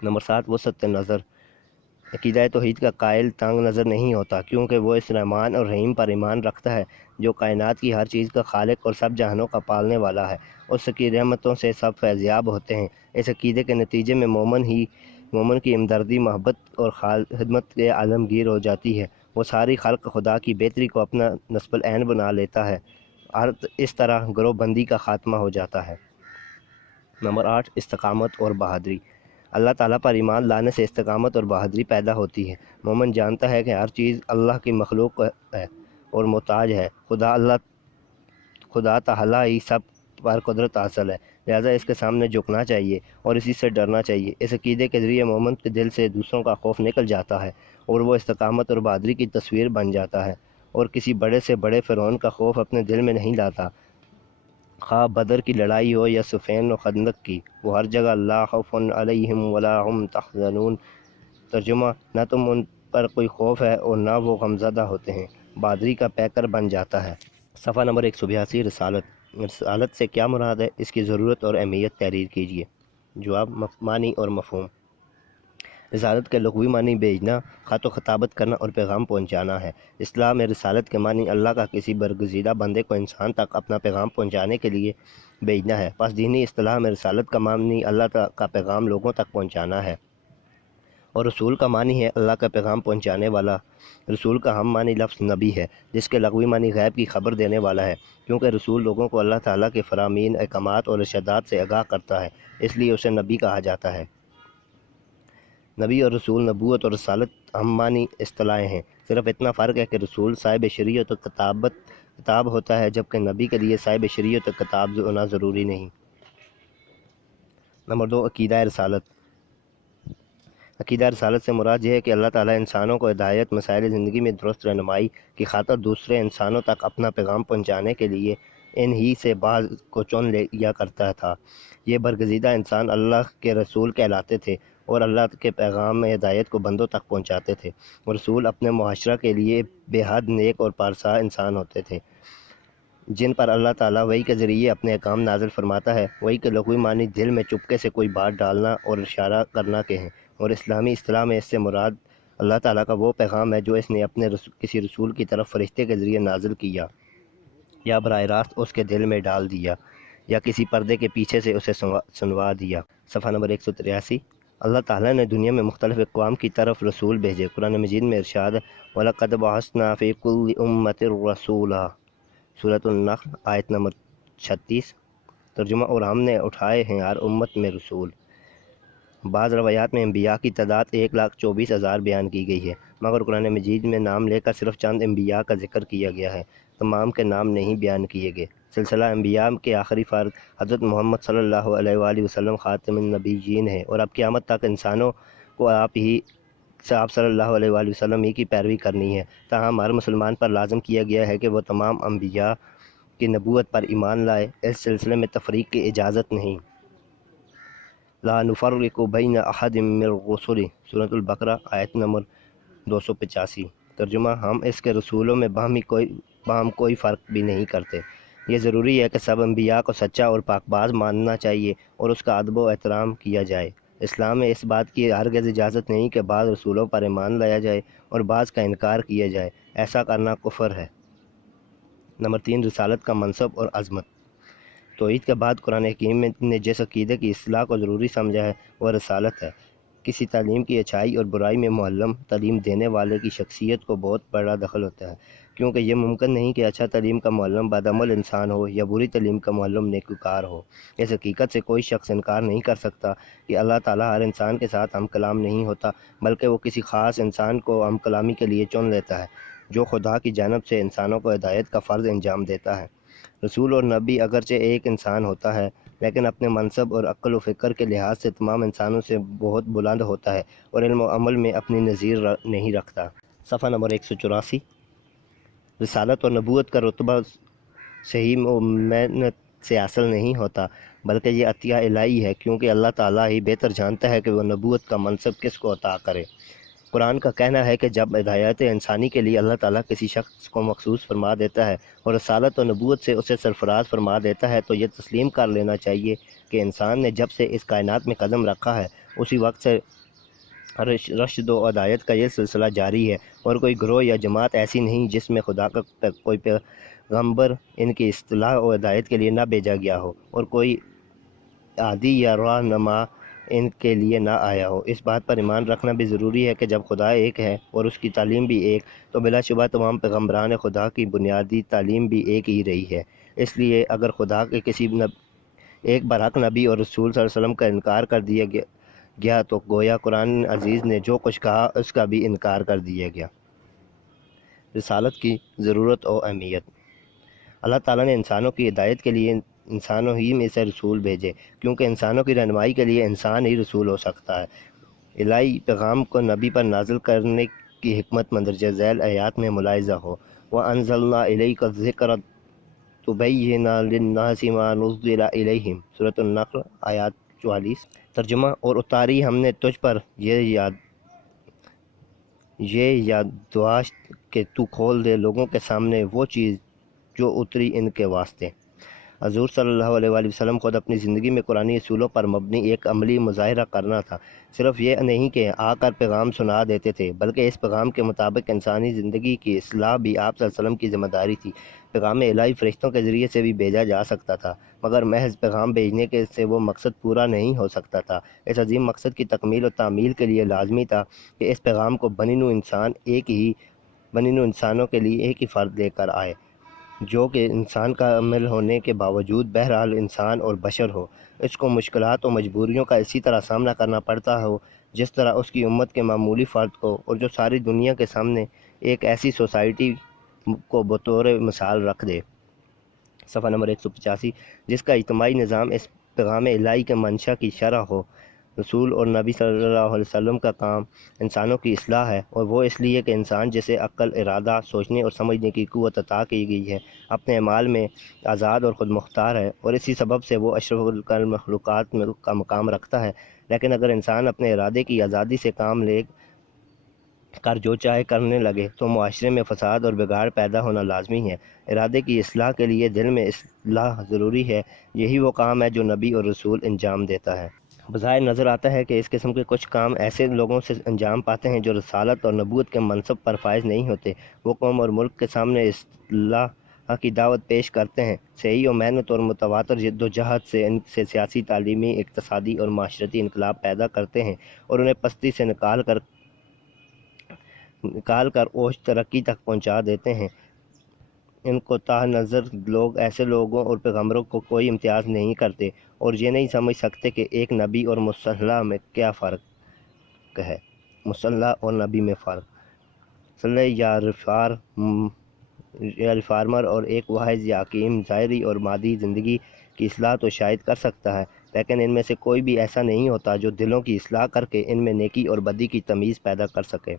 نمبر 7، وسعت نظر۔ عقیدہ توحید کا قائل تنگ نظر نہیں ہوتا، کیونکہ وہ اس رحمان اور رحیم پر ایمان رکھتا ہے جو کائنات کی ہر چیز کا خالق اور سب جہانوں کا پالنے والا ہے، اس کی رحمتوں سے سب فیضیاب ہوتے ہیں۔ اس عقیدے کے نتیجے میں مومن کی ہمدردی، محبت اور خدمت کے عالمگیر ہو جاتی ہے، وہ ساری خلق خدا کی بہتری کو اپنا نصب العین بنا لیتا ہے، اس طرح گروہ بندی کا خاتمہ ہو جاتا ہے۔ نمبر 8 استقامت اور بہادری۔ اللہ تعالیٰ پر ایمان لانے سے استقامت اور بہادری پیدا ہوتی ہے۔ مومن جانتا ہے کہ ہر چیز اللہ کی مخلوق ہے اور محتاج ہے۔ خدا تعالیٰ ہی سب پر قدرت حاصل ہے، لہذا اس کے سامنے جھکنا چاہیے اور اسی سے ڈرنا چاہیے۔ اس عقیدے کے ذریعے مومن کے دل سے دوسروں کا خوف نکل جاتا ہے اور وہ استقامت اور بہادری کی تصویر بن جاتا ہے، اور کسی بڑے سے بڑے فرعون کا خوف اپنے دل میں نہیں لاتا، خواہ بدر کی لڑائی ہو یا صفین و خندق کی، وہ ہر جگہ لا خوف علیہم ولا ہم تحزنون۔ ترجمہ: نہ تم ان پر کوئی خوف ہے اور نہ وہ غمزدہ ہوتے ہیں، بہادری کا پیکر بن جاتا ہے۔ صفحہ نمبر 182 رسالت سے کیا مراد ہے، اس کی ضرورت اور اہمیت تحریر کیجیے۔ جواب: معنی اور مفہوم۔ رسالت کے لغوی معنی بھیجنا، خط و خطابت کرنا اور پیغام پہنچانا ہے۔ اصطلاح میں رسالت کے معنی اللہ کا کسی برگزیدہ بندے کو انسان تک اپنا پیغام پہنچانے کے لیے بھیجنا ہے۔ پس دینی اصطلاح میں رسالت کا معنی اللہ کا پیغام لوگوں تک پہنچانا ہے، اور رسول کا معنی ہے اللہ کا پیغام پہنچانے والا۔ رسول کا ہم معنی لفظ نبی ہے، جس کے لغوی معنی غیب کی خبر دینے والا ہے، کیونکہ رسول لوگوں کو اللہ تعالیٰ کے فرامین، احکامات اور ارشادات سے آگاہ کرتا ہے، اس لیے اسے نبی کہا جاتا ہے۔ نبی اور رسول، نبوت اور رسالت ہم معنی اصطلاحیں ہیں، صرف اتنا فرق ہے کہ رسول صاحب شریعت و کتاب ہوتا ہے، جبکہ نبی کے لیے صاحب شریعت و کتاب ہونا ضروری نہیں۔ نمبر 2 عقیدہ رسالت۔ عقیدہ رسالت سے مراد یہ ہے کہ اللہ تعالیٰ انسانوں کو ہدایت، مسائل زندگی میں درست رہنمائی کی خاطر دوسرے انسانوں تک اپنا پیغام پہنچانے کے لیے ان ہی سے بعض کو چن لیا کرتا تھا۔ یہ برگزیدہ انسان اللہ کے رسول کہلاتے تھے اور اللہ کے پیغام میں ہدایت کو بندوں تک پہنچاتے تھے۔ رسول اپنے معاشرہ کے لیے بے حد نیک اور پارسا انسان ہوتے تھے، جن پر اللہ تعالیٰ وحی کے ذریعے اپنے احکام نازل فرماتا ہے۔ وحی کے لغوی معنی دل میں چپکے سے کوئی بات ڈالنا اور اشارہ کرنا کے ہیں، اور اسلامی اصطلاح میں اس سے مراد اللہ تعالیٰ کا وہ پیغام ہے جو اس نے اپنے کسی رسول کی طرف فرشتے کے ذریعے نازل کیا، یا براہ راست اس کے دل میں ڈال دیا، یا کسی پردے کے پیچھے سے اسے سنوا دیا۔ صفحہ نمبر 183۔ اللہ تعالیٰ نے دنیا میں مختلف اقوام کی طرف رسول بھیجے۔ قرآن مجید میں ارشاد ہے وَلَقَدْ بَعَثْنَا فِي كُلِّ أُمَّةٍ رَسُولًا، سورۃ النحل آیت نمبر 36۔ ترجمہ: اور ہم نے اٹھائے ہیں ہر امت میں رسول۔ بعض روایات میں انبیاء کی تعداد 1,24,000 بیان کی گئی ہے، مگر قرآن مجید میں نام لے کر صرف چند انبیاء کا ذکر کیا گیا ہے، تمام کے نام نہیں بیان کیے گئے۔ سلسلہ انبیاء کے آخری فرد حضرت محمد صلی اللہ علیہ وآلہ وسلم خاتم النبیین ہیں، اور اب قیامت تک انسانوں کو آپ صلی اللہ علیہ وآلہ وسلم ہی کی پیروی کرنی ہے۔ تاہم ہر مسلمان پر لازم کیا گیا ہے کہ وہ تمام انبیاء کی نبوت پر ایمان لائے۔ اس سلسلے میں تفریق کی اجازت نہیں۔ لا نفرق بین احد من الرسل، سورۃ البقرہ آیت نمبر 285۔ ترجمہ: ہم اس کے رسولوں میں باہم کوئی فرق بھی نہیں کرتے۔ یہ ضروری ہے کہ سب انبیاء کو سچا اور پاک باز ماننا چاہیے اور اس کا ادب و احترام کیا جائے۔ اسلام میں اس بات کی ہرگز اجازت نہیں کہ بعض رسولوں پر ایمان لایا جائے اور بعض کا انکار کیا جائے، ایسا کرنا کفر ہے۔ نمبر 3 رسالت کا منصب اور عظمت۔ توحید کے بعد قرآن حکیم نے جس عقیدے کی اصلاح کو ضروری سمجھا ہے وہ رسالت ہے۔ کسی تعلیم کی اچھائی اور برائی میں معلم، تعلیم دینے والے کی شخصیت کو بہت بڑا دخل ہوتا ہے، کیونکہ یہ ممکن نہیں کہ اچھا تعلیم کا معلم بدعمل انسان ہو یا بری تعلیم کا معلم نیکوکار ہو۔ اس حقیقت سے کوئی شخص انکار نہیں کر سکتا کہ اللہ تعالیٰ ہر انسان کے ساتھ ہم کلام نہیں ہوتا، بلکہ وہ کسی خاص انسان کو ہم کلامی کے لیے چن لیتا ہے، جو خدا کی جانب سے انسانوں کو ہدایت کا فرض انجام دیتا ہے۔ رسول اور نبی اگرچہ ایک انسان ہوتا ہے، لیکن اپنے منصب اور عقل و فکر کے لحاظ سے تمام انسانوں سے بہت بلند ہوتا ہے اور علم و عمل میں اپنی نظیر نہیں رکھتا۔ صفحہ نمبر 184۔ رسالت اور نبوت کا رتبہ صحیح محنت سے حاصل نہیں ہوتا، بلکہ یہ عطیہ الہی ہے، کیونکہ اللہ تعالیٰ ہی بہتر جانتا ہے کہ وہ نبوت کا منصب کس کو عطا کرے۔ قرآن کا کہنا ہے کہ جب ہدایت انسانی کے لیے اللہ تعالیٰ کسی شخص کو مخصوص فرما دیتا ہے اور رسالت و نبوت سے اسے سرفراز فرما دیتا ہے، تو یہ تسلیم کر لینا چاہیے کہ انسان نے جب سے اس کائنات میں قدم رکھا ہے اسی وقت سے رشد و ہدایت کا یہ سلسلہ جاری ہے، اور کوئی گروہ یا جماعت ایسی نہیں جس میں خدا کا کوئی پیغمبر ان کی اصلاح و ہدایت کے لیے نہ بھیجا گیا ہو اور کوئی ہادی یا رہنما ان کے لیے نہ آیا ہو۔ اس بات پر ایمان رکھنا بھی ضروری ہے کہ جب خدا ایک ہے اور اس کی تعلیم بھی ایک، تو بلا شبہ تمام پیغمبران خدا کی بنیادی تعلیم بھی ایک ہی رہی ہے۔ اس لیے اگر خدا کے کسی ایک برحق نبی اور رسول صلی اللہ علیہ وسلم کا انکار کر دیا گیا تو گویا قرآن عزیز نے جو کچھ کہا اس کا بھی انکار کر دیا گیا۔ رسالت کی ضرورت اور اہمیت۔ اللہ تعالیٰ نے انسانوں کی ہدایت کے لیے انسانوں ہی میں سے رسول بھیجے، کیونکہ انسانوں کی رہنمائی کے لیے انسان ہی رسول ہو سکتا ہے۔ الہی پیغام کو نبی پر نازل کرنے کی حکمت مندرجہ ذیل آیات میں ملاحظہ ہو۔ وَأَنزَلْنَا إِلَيْكَ الذِّكْرَ تُبَيِّنَ لِلنَّاسِ مَا نُزِّلَ إِلَيْهِمْ، سورۃ النحل آیات 44۔ ترجمہ: اور اتاری ہم نے تجھ پر یہ یادداشت کہ تو کھول دے لوگوں کے سامنے وہ چیز جو اتری ان کے واسطے۔ حضور صلی اللہ علیہ وآلہ وسلم خود اپنی زندگی میں قرآنی اصولوں پر مبنی ایک عملی مظاہرہ کرنا تھا۔ صرف یہ نہیں کہ آ کر پیغام سنا دیتے تھے، بلکہ اس پیغام کے مطابق انسانی زندگی کی اصلاح بھی آپ صلی اللہ علیہ وسلم کی ذمہ داری تھی۔ پیغام الہی فرشتوں کے ذریعے سے بھی بھیجا جا سکتا تھا، مگر محض پیغام بھیجنے سے وہ مقصد پورا نہیں ہو سکتا تھا۔ اس عظیم مقصد کی تکمیل و تعمیل کے لیے لازمی تھا کہ اس پیغام کو بنی نوع انسانوں کے لیے ایک ہی فرد لے کر آئے، جو کہ انسان کا عمل ہونے کے باوجود بہرحال انسان اور بشر ہو۔ اس کو مشکلات اور مجبوریوں کا اسی طرح سامنا کرنا پڑتا ہو جس طرح اس کی امت کے معمولی فرد کو، اور جو ساری دنیا کے سامنے ایک ایسی سوسائٹی کو بطور مثال رکھ دے۔ صفحہ نمبر 185، جس کا اجتماعی نظام اس پیغام الہی کے منشا کی شرح ہو۔ رسول اور نبی صلی اللہ علیہ وسلم کا کام انسانوں کی اصلاح ہے، اور وہ اس لیے کہ انسان جسے عقل، ارادہ، سوچنے اور سمجھنے کی قوت عطا کی گئی ہے، اپنے اعمال میں آزاد اور خود مختار ہے، اور اسی سبب سے وہ اشرف المخلوقات کا مقام رکھتا ہے۔ لیکن اگر انسان اپنے ارادے کی آزادی سے کام لے کر جو چاہے کرنے لگے تو معاشرے میں فساد اور بگاڑ پیدا ہونا لازمی ہے۔ ارادے کی اصلاح کے لیے دل میں اصلاح ضروری ہے۔ یہی وہ کام ہے جو نبی اور رسول انجام دیتا ہے۔ بظاہر نظر آتا ہے کہ اس قسم کے کچھ کام ایسے لوگوں سے انجام پاتے ہیں جو رسالت اور نبوت کے منصب پر فائز نہیں ہوتے۔ وہ قوم اور ملک کے سامنے اصلاح کی دعوت پیش کرتے ہیں، صحیح و محنت اور متواتر جدوجہد سے ان سے سیاسی، تعلیمی، اقتصادی اور معاشرتی انقلاب پیدا کرتے ہیں، اور انہیں پستی سے نکال کر اوج ترقی تک پہنچا دیتے ہیں۔ ان کوتاہ نظر لوگ ایسے لوگوں اور پیغمبروں کو کوئی امتیاز نہیں کرتے، اور یہ نہیں سمجھ سکتے کہ ایک نبی اور مسلح میں کیا فرق ہے۔ مسلح اور نبی میں فرق۔ صلح یا ریفارمر اور ایک واحد یا حکیم ظاہری اور مادی زندگی کی اصلاح تو شاید کر سکتا ہے، لیکن ان میں سے کوئی بھی ایسا نہیں ہوتا جو دلوں کی اصلاح کر کے ان میں نیکی اور بدی کی تمیز پیدا کر سکے۔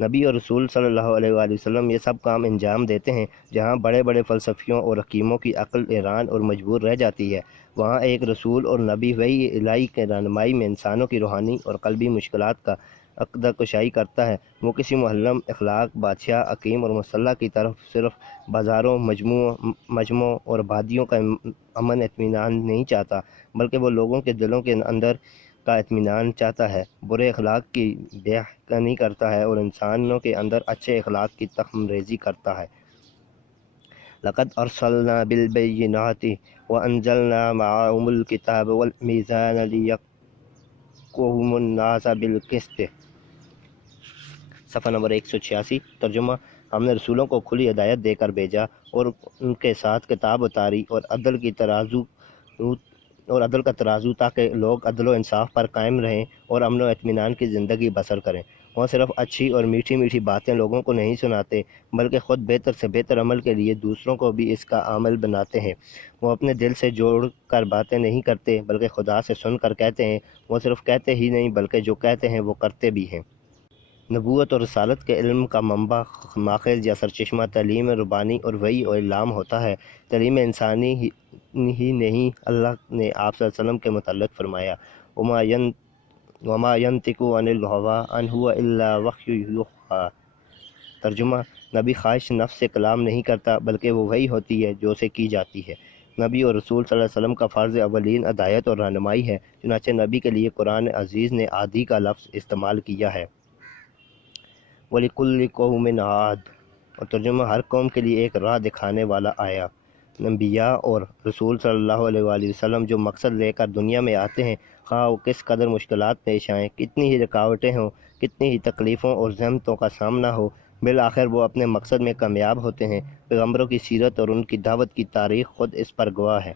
نبی اور رسول صلی اللہ علیہ وآلہ وسلم یہ سب کام انجام دیتے ہیں۔ جہاں بڑے بڑے فلسفیوں اور حکیموں کی عقل حیران اور مجبور رہ جاتی ہے، وہاں ایک رسول اور نبی وحی الہی کے رہنمائی میں انسانوں کی روحانی اور قلبی مشکلات کا عقدہ کشائی کرتا ہے۔ وہ کسی محلم اخلاق بادشاہ، حکیم اور مسلح کی طرف صرف بازاروں، مجمعوں اور آبادیوں کا امن اطمینان نہیں چاہتا، بلکہ وہ لوگوں کے دلوں کے اندر کا اطمینان چاہتا ہے، برے اخلاق کی بیع کنی کرتا ہے اور انسانوں کے اندر اچھے اخلاق کی تخم ریزی کرتا ہے۔ لقد ارسلنا بالبینات وانزلنا معهم الکتاب والمیزان لیقوم الناس بالقسط، صفحہ نمبر 186۔ ترجمہ: ہم نے رسولوں کو کھلی ہدایت دے کر بھیجا اور ان کے ساتھ کتاب اتاری اور عدل کا ترازو، تاکہ لوگ عدل و انصاف پر قائم رہیں اور امن و اطمینان کی زندگی بسر کریں۔ وہ صرف اچھی اور میٹھی میٹھی باتیں لوگوں کو نہیں سناتے، بلکہ خود بہتر سے بہتر عمل کے لیے دوسروں کو بھی اس کا عامل بناتے ہیں۔ وہ اپنے دل سے جوڑ کر باتیں نہیں کرتے، بلکہ خدا سے سن کر کہتے ہیں۔ وہ صرف کہتے ہی نہیں بلکہ جو کہتے ہیں وہ کرتے بھی ہیں۔ نبوت اور رسالت کے علم کا منبع، ماخذ یا سرچشمہ تعلیم ربانی اور وحی و اعلام ہوتا ہے۔ تعلیم انسانی ہی نہیں، اللہ نے آپ صلی اللہ علیہ وسلم کے متعلق فرمایا: وَمَا يَنطِقُ عَنِ الْهَوَىٰ إِنْ هُوَ إِلَّا وَحْيٌ يُوحَىٰ۔ ترجمہ: نبی خواہش نفس سے کلام نہیں کرتا، بلکہ وہ وحی ہوتی ہے جو اسے کی جاتی ہے۔ نبی اور رسول صلی اللہ علیہ وسلم کا فرض اولین ہدایت اور رہنمائی ہے، چنانچہ نبی کے لیے قرآن عزیز نے عادی کا لفظ استعمال کیا ہے۔ وَلِكُلِّ قَوْمٍ عَادٌ، اور ترجمہ: ہر قوم کے لیے ایک راہ دکھانے والا آیا۔ انبیاء اور رسول صلی اللہ علیہ وآلہ وسلم جو مقصد لے کر دنیا میں آتے ہیں، خواہ وہ کس قدر مشکلات پیش آئیں، کتنی ہی رکاوٹیں ہوں، کتنی ہی تکلیفوں اور زحمتوں کا سامنا ہو، بالآخر وہ اپنے مقصد میں کامیاب ہوتے ہیں۔ پیغمبروں کی سیرت اور ان کی دعوت کی تاریخ خود اس پر گواہ ہے۔